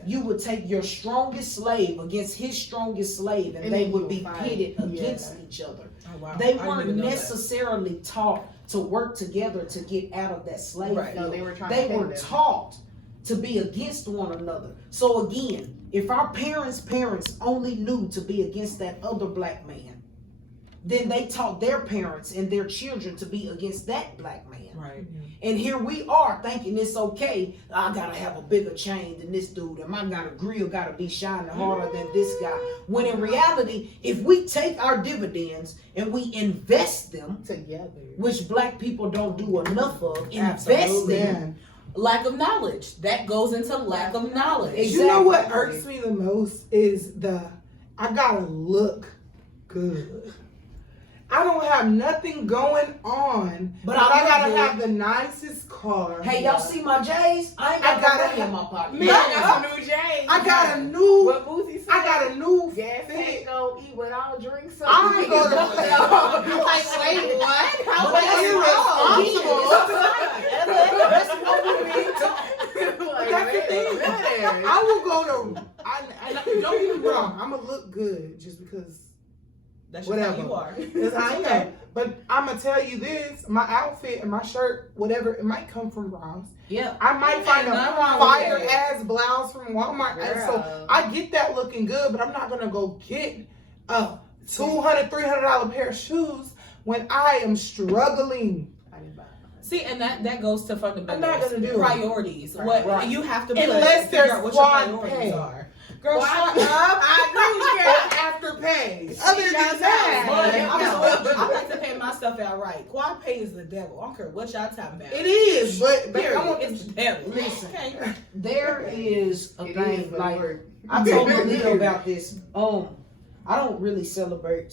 You would take your strongest slave against his strongest slave, and they would be pitted against each other. Oh, wow. They I didn't weren't even know that. necessarily taught to work together to get out of that slave Right. field. No, they were trying They to were pin them. taught to be against one another. So again, if our parents' only knew to be against that other black man, then they taught their parents and their children to be against that black man. Right. And here we are thinking it's okay. I gotta have a bigger chain than this dude, and my grill gotta be shining harder than this guy. When in reality, if we take our dividends and we invest them, Together. which black people don't do enough of, Absolutely. investing. Lack of knowledge. That goes into lack of knowledge. You know what irks me the most is I gotta look good. I don't have nothing going on, but I gotta have the nicest car. Hey, y'all see my J's? I ain't got gotta money in my pocket. Man, I got some new J's. I got a new. What Boosie said? I got a new gas fit. tank go eat without drinks. So I go to. like, wait, what? How But is that's it That's what we mean. Like, That's the wait a thing. minute. I will go to. Don't get me wrong. I'm gonna look good just because. That's just Whatever. how you are. That's how I am. But I'm gonna tell you this: my outfit and my shirt, whatever, it might come from Ross. Yeah. I might find a nothing wrong with fire that. ass blouse from Walmart. And so Girl. I get that looking good, but I'm not gonna go get a $200, $300 pair of shoes when I am struggling. See, and that goes to fundamentals. I'm not gonna do it. priorities. Right. What you have to put Unless figure there's out what your squad priorities pay. are. Girl, Well, shut up. I agree with you. After pay. Other than that, I like to pay my stuff outright. Quad pay is the devil. I don't care what y'all talking about. it is. But babe, I want It's the devil. Listen. Okay. There is a It thing is, but like we're- I told Alleyah about this. I don't really celebrate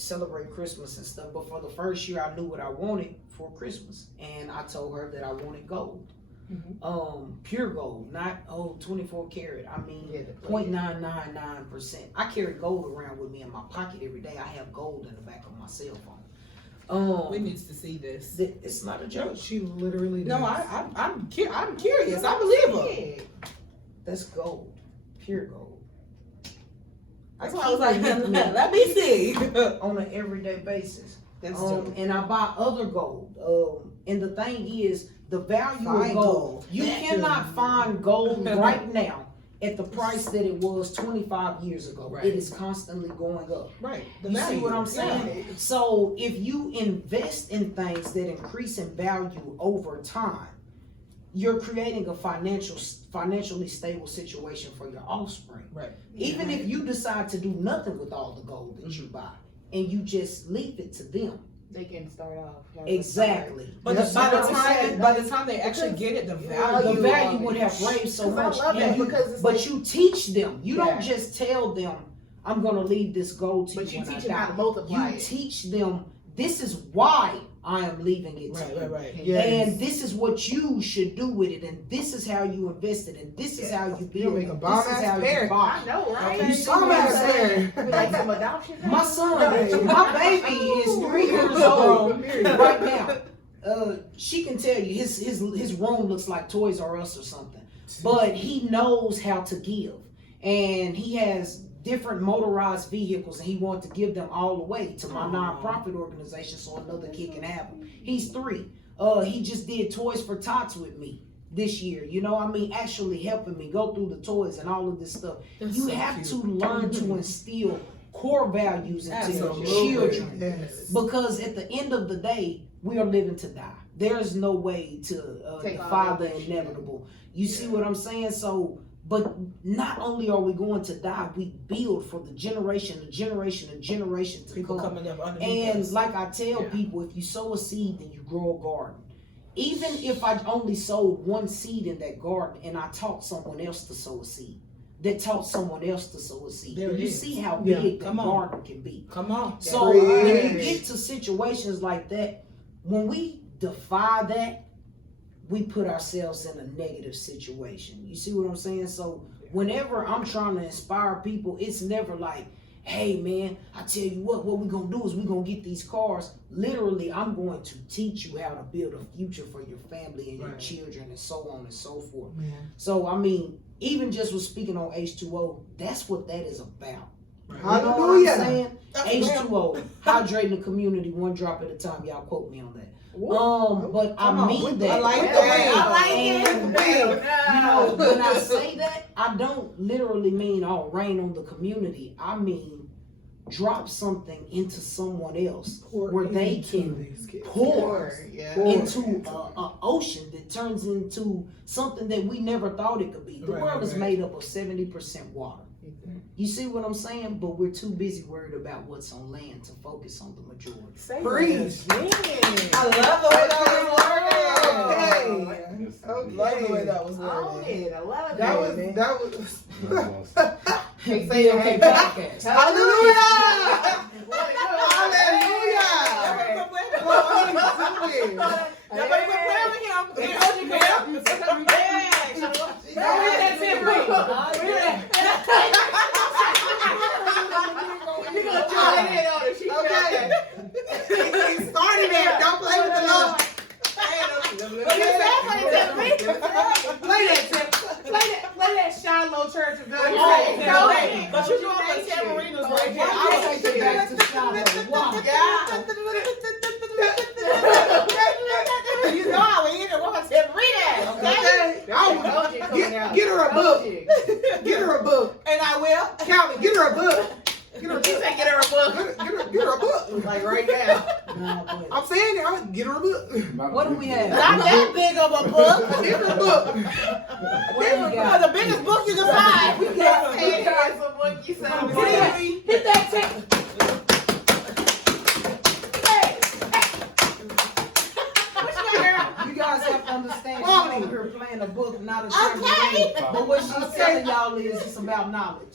Christmas and stuff, but for the first year I knew what I wanted for Christmas, and I told her that I wanted gold. Pure gold, not 24 karat. I mean, Yeah, the 0.999%. I carry gold around with me in my pocket every day. I have gold in the back of my cell phone. We need to see this. It's not a joke. she literally No, does. I'm curious. I believe her. That's gold, pure gold. That's why I was like, let me see. On an everyday basis. That's dope. And I buy other gold. And the thing is, the value Fine of gold. gold. You That cannot good. find gold right now at the price that it was 25 years ago. Right. It is constantly going up. Right. You see what I'm saying? So if you invest in things that increase in value over time, you're creating a financially stable situation for your offspring. Right. Even if you decide to do nothing with all the gold that you buy and you just leave it to them. They can start off. Exactly. But That's by what I'm saying. the time they actually get it, the The value. value would have raised so much. I love that because it's But like, you teach them. You don't Yeah. just tell them, I'm going to leave this gold to but you you when teach I them how die. to multiply You it. teach them, this is why I am leaving it to you. Right. Yes. And this is what you should do with it, and this is how you invest it, and this is how you You'll build make it. a and bomb this is ass how you parent. buy. I know, right? You see what I'm Bomb-ass saying? parent. Like some adoption. My son, my baby is 3 years old right now. She can tell you his room looks like Toys R Us or something, but he knows how to give, and he has different motorized vehicles, and he wants to give them all away to my nonprofit organization so another kid can have them. He's 3. He just did Toys for Tots with me this year. You know, I mean, actually helping me go through the toys and all of this stuff. That's You so have cute. to learn to instill core values into your Absolutely. children. Yes. Because at the end of the day, we are living to die. There's no way to Take defy all the that shit. inevitable. You see what I'm saying? So, but not only are we going to die, we build for the generation to People come. coming up underneath And us. like I tell people, if you sow a seed, then you grow a garden. Even if I only sowed one seed in that garden and I taught someone else to sow a seed, that taught someone else to sow a seed. There it You is. see how Yeah. big that Come on. garden can be. Come on. So Preach. when you get to situations like that, when we defy that, we put ourselves in a negative situation. You see what I'm saying? So whenever I'm trying to inspire people, it's never like, hey man, I tell you what we're gonna do is we're gonna get these cars. Literally, I'm going to teach you how to build a future for your family and your Right. children and so on and so forth. Man. So I mean, even just with speaking on H2O, that's what that is about. Right. You know what I'm Hallelujah. saying? That's H2O, hydrating the community one drop at a time. Y'all quote me on that. But Come I on. mean that. I like Yeah, that. I like And, it. you know, when I say that, I don't literally mean rain on the community. I mean drop something into someone else where they can pour into an ocean that turns into something that we never thought it could be. The Right, world is right. made up of 70% water. You see what I'm saying? But we're too busy worried about what's on land to focus on the majority. Preach. I love the way that was worded. Okay. Love the way that was Own worded. it. I love That it. was BLK Podcast. Hallelujah! Hallelujah! Nobody quit playing with him. He told you, Cam. You gonna join in on it. She Okay. He started there. Don't play with the Lord. But you said play that tip. Play that tip. Play that Shiloh Church of God. Oh, but you doing the tamarina's right here. I was Take it back to Shiloh. Wow. You know I would either want to read it, okay? Get her a book. Get her a book. And I will. Calvin, get her a book. Get her a book. Get her a book. Get her a book. Like right now. No, but I'm saying it. Get her a book. what do we have? Not that big of a book. Get her a book. What do we got? The biggest book you can find. We got Hit that tech. You guys have to understand, she's over here playing a book, not a tambourine. But what she's telling y'all is it's about knowledge.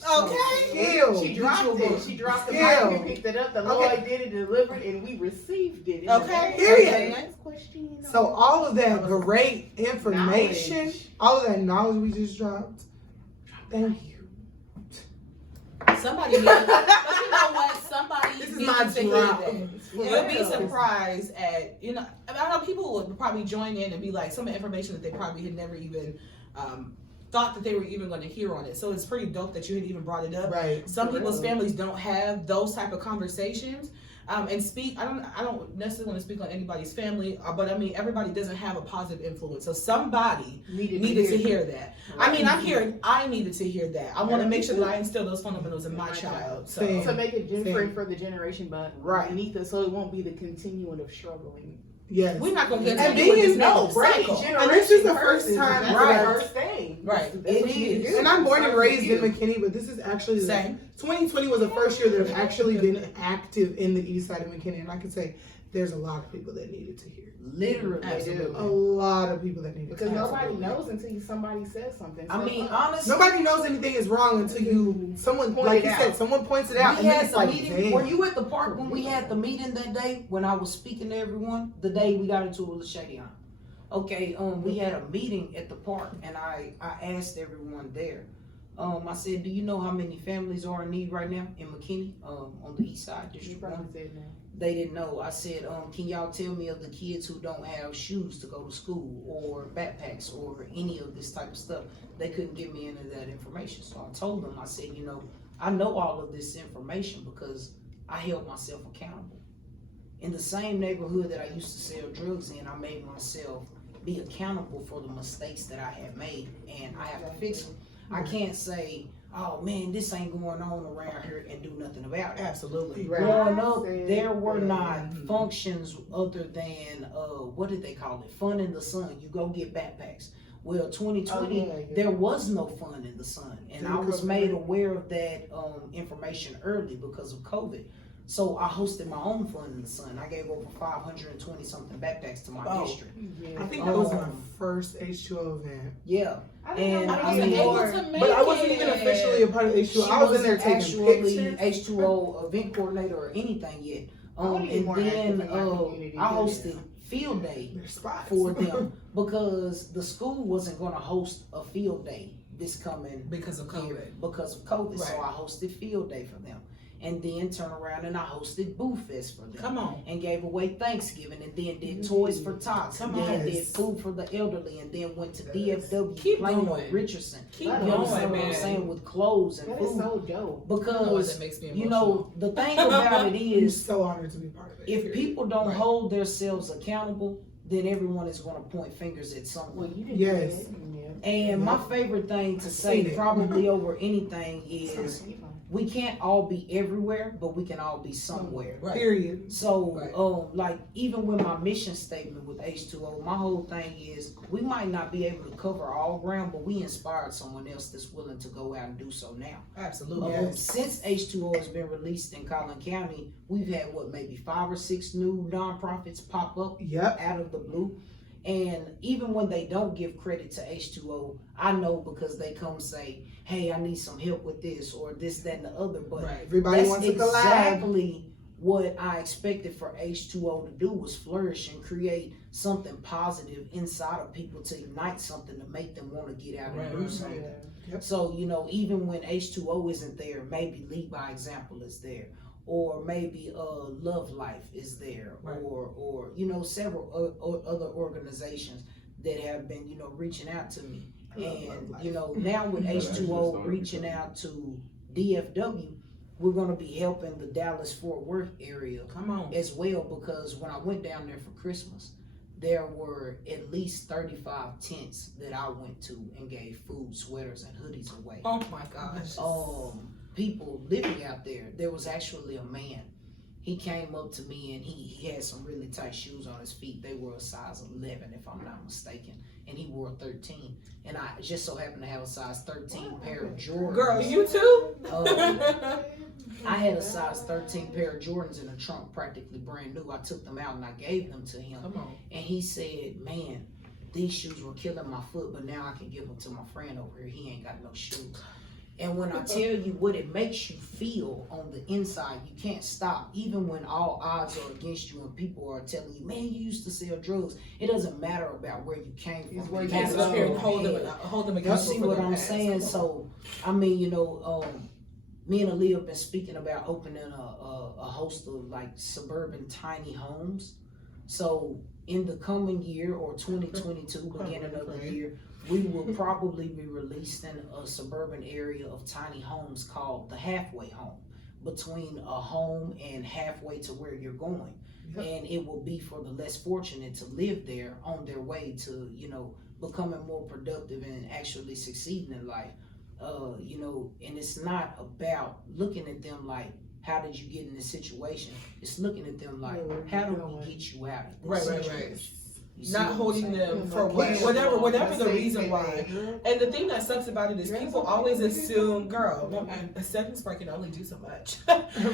She dropped it. She dropped the mic. We picked it up. The Lord did it, delivered, and we received it. Okay. Period. Next question. So all of that great information, all of that knowledge we just dropped, thank you. Somebody needs, but you know what? Somebody This is needs my to hear drop. that. You'll be surprised at, you know, I know people would probably join in and be like, some information that they probably had never even thought that they were even going to hear on it. So it's pretty dope that you had even brought it up. Right. Some people's families don't have those type of conversations. And speak, I don't necessarily want to speak on anybody's family, but I mean, everybody doesn't have a positive influence. So somebody needed to hear that. Right. I mean, I needed to hear that. I want to make sure that I instill those fundamentals in my child. So to make it different for the generation, but beneath us, so it won't be the continuing of struggling. Yes. We're not going to And continue with this no cycle. And this is the first time, That's right? the first thing. Right. It is. And I'm born and raised in McKinney, but this is actually Same. 2020 was the first year that I've actually been active in the east side of McKinney, and I can say there's a lot of people that needed to hear. Literally. Absolutely. A lot of people that needed Because to hear. nobody knows until somebody says something. I mean, honestly, Nobody knows anything is wrong until someone, Point like it you out. said, someone points it out. we And had then it's the like, meeting. damn. Were you at the park when we had the meeting that day when I was speaking to everyone? The day we got into it with Shady. Okay, we had a meeting at the park, and I asked everyone there. I said, do you know how many families are in need right now in McKinney, on the east side, District 1? They didn't know. I said, can y'all tell me of the kids who don't have shoes to go to school or backpacks or any of this type of stuff? They couldn't give me any of that information. So I told them, I said, you know, I know all of this information because I held myself accountable. In the same neighborhood that I used to sell drugs in, I made myself be accountable for the mistakes that I had made, and I have to fix them. I can't say, oh man, this ain't going on around here and do nothing about it. Absolutely. Growing up, there were not functions other than, what did they call it? Fun in the sun. You go get backpacks. Well, 2020, there was no fun in the sun. And I was made aware of that information early because of COVID. So I hosted my own Fun in the Sun. I gave over 520 something backpacks to my district. I think that was my first H2O event. Yeah. And I was able to make but I wasn't even officially a part of H2O. I was in there taking pictures. H2O event coordinator or anything yet. And then I hosted field day for them because the school wasn't going to host a field day this coming because of COVID. Right. So I hosted field day for them. And then turn around and I hosted Boo Fest for them. Come on. And gave away Thanksgiving and then did Toys for Tots. And then did food for the elderly and then went to DFW, Plano, Richardson. Keep you going, understand what I'm man. saying? With clothes and That food. is so dope. Because, that makes me you know, the thing about it I'm is, so honored to be part of it. if people don't hold themselves accountable, then everyone is going to point fingers at someone. Yes. And my favorite thing to say, probably over anything, is we can't all be everywhere, but we can all be somewhere. Right. Period. So, like, even with my mission statement with H2O, my whole thing is we might not be able to cover all ground, but we inspired someone else that's willing to go out and do so now. Absolutely. Since H2O has been released in Collin County, we've had, maybe 5 or 6 new nonprofits pop up out of the blue. And even when they don't give credit to H2O, I know because they come say, hey, I need some help with this or this, that, and the other. But everybody wants to collab. Exactly what I expected for H2O to do was flourish and create something positive inside of people to ignite something to make them want to get out and do something. So, you know, even when H2O isn't there, maybe Lead by Example is there. Or maybe Love Life is there, or you know, several other organizations that have been, you know, reaching out to me. And you know, now with H2O reaching out to DFW, we're going to be helping the Dallas-Fort Worth area as well, because when I went down there for Christmas, there were at least 35 tents that I went to and gave food, sweaters, and hoodies away. Oh my gosh. People living out there. There was actually a man. He came up to me and he had some really tight shoes on his feet. They were a size 11, if I'm not mistaken. and he wore 13. And I just so happened to have a size 13 pair of Jordans. Girl, you too? I had a size 13 pair of Jordans in the trunk, practically brand new. I took them out and I gave them to him. Come on. And he said, man, these shoes were killing my foot, but now I can give them to my friend over here. He ain't got no shoes. And when I tell you what it makes you feel on the inside, you can't stop. Even when all odds are against you and people are telling you, man, you used to sell drugs. It doesn't matter about where you came from. You can't sit up here and hold them You against see what I'm saying? So, I mean, you know, me and Alleyah have been speaking about opening a host of like suburban tiny homes. So in the coming year or 2022, beginning of the year, we will probably be releasing a suburban area of tiny homes called the halfway home, between a home and halfway to where you're going. Yep. And it will be for the less fortunate to live there on their way to, you know, becoming more productive and actually succeeding in life. You know, and it's not about looking at them like, how did you get in this situation? It's looking at them like, how do we get you out of this situation? Right. Not holding them for whatever the reason why. And the thing that sucks about it is people always assume, girl, a second spark can only do so much.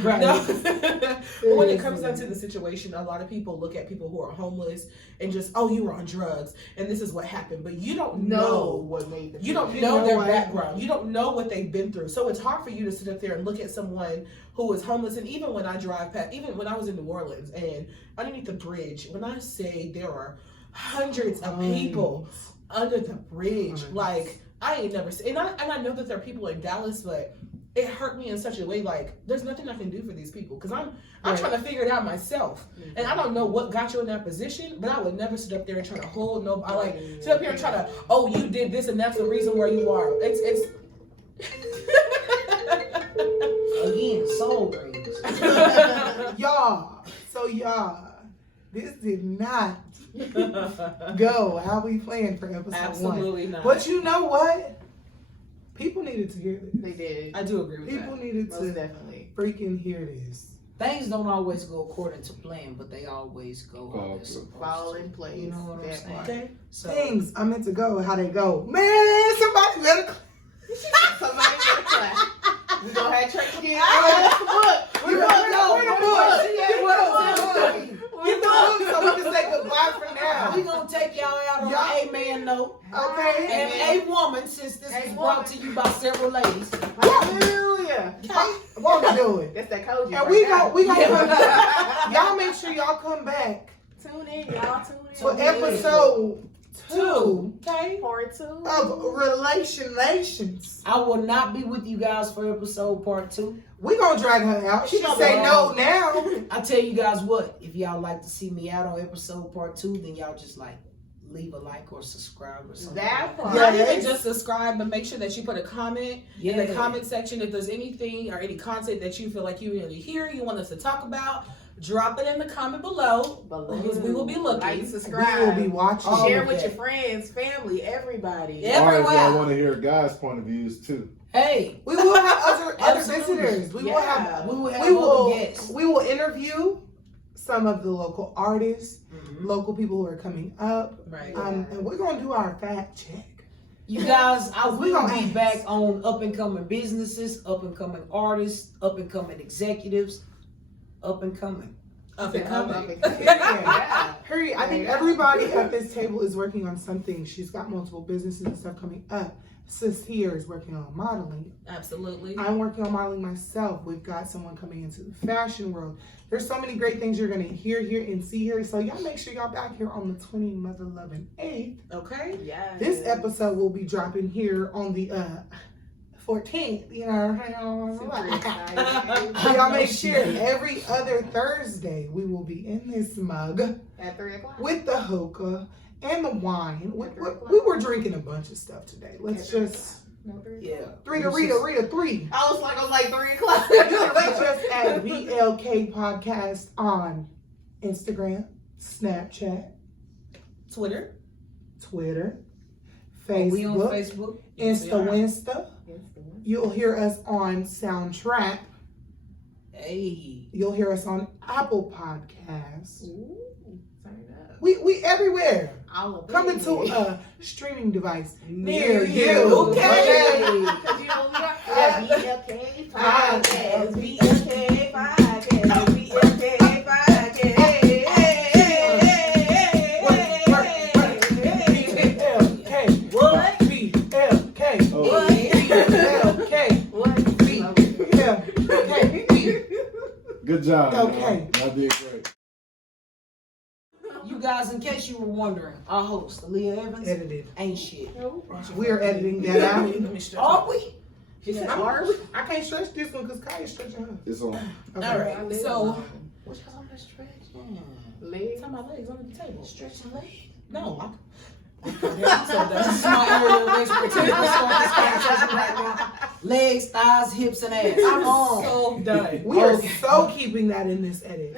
Right. No. But when it comes down to the situation, a lot of people look at people who are homeless and just, oh, you were on drugs and this is what happened. But you don't know what made them. You don't know their background. You don't know what they've been through. So it's hard for you to sit up there and look at someone who is homeless. And even when I drive past, even when I was in New Orleans and underneath the bridge, when I say there are hundreds of people under the bridge, like I ain't never seen. And I know that there are people in Dallas, but it hurt me in such a way. Like there's nothing I can do for these people because I'm trying to figure it out myself, and I don't know what got you in that position. But I would never sit up there and try to hold no. I like sit up here and try to. Oh, you did this, and that's the reason where you are. It's. Again, soul rings. Y'all, this did not go how we planned for episode 1. Absolutely not. But you know what? People needed to hear this. They did. I do agree with that. People needed to definitely freaking hear this. Things don't always go according to plan, but they always go how they're supposed to. Fall in place. You know what I'm saying? Okay. So, Things are meant to go how they go. Man, somebody better clap. We gonna have church again. We're the book so we can say goodbye for now. We're going to take y'all out on an amen note. Okay. And a woman, since this is brought to you by several ladies. Hallelujah. Won't do it. That's that code. And we gonna y'all make sure y'all come back. Tune in, y'all. Tune in. For episode 2. Okay. Part 2 of Relations. I will not be with you guys for episode part 2. We gonna drag her out. She gonna say no now. I tell you guys what, if y'all like to see me out on episode part 2, then y'all just like leave a like or subscribe or something. That part. Not even just subscribe, but make sure that you put a comment in the comment section. If there's anything or any content that you feel like you really hear, you want us to talk about, drop it in the comment below. Because we will be looking. Like, subscribe. We will be watching. Share with your friends, family, everybody. Everywhere. Or if y'all want to hear guys' point of views too. Hey, we will have other visitors. We will have other guests. We will interview some of the local artists, local people who are coming up. Right. And we're gonna do our fact check. You guys, I will be back on up and coming businesses, up and coming artists, up and coming executives, up and coming. Up and coming. Hurry! I think everybody at this table is working on something. She's got multiple businesses and stuff coming up. Sis here is working on modeling. Absolutely. I'm working on modeling myself. We've got someone coming into the fashion world. There's so many great things you're gonna hear here and see here. So y'all make sure y'all back here on the 8th. Okay. Yeah. This episode will be dropping here on the 14th. You know. Super excited. So y'all make sure every other Thursday we will be in this mug At 3 o'clock. with the hookah and the wine. We were drinking a bunch of stuff today. Let's just. No, 3 Yeah. Rita, 3. I was like 3 o'clock. You can reach us at BLK Podcast on Instagram, Snapchat, Twitter, Facebook, We on Facebook. Insta. You'll hear us on Soundtrack. Hey. You'll hear us on Apple Podcasts. Ooh, turn it up. We everywhere. All of Coming it. to a streaming device Near near you. you. Okay. Because you know we got that BLK Podcast. BLK Podcast. BLK BLK. What? BLK. Oh, BLK. BLK. good job. Okay. I did great. You guys, in case you were wondering, our host, Alleyah Evans, Edited. ain't shit. We are editing that out. Are we? She said, I can't stretch this one because Kaya's stretching her. It's on. Okay. All right. So, What's on the stretching? legs. time my legs under the table. Stretching legs. No, so that's my area of expertise. So I'm just concentrating right now. Legs, thighs, hips, and ass. I'm on. so done. We are so keeping that in this edit.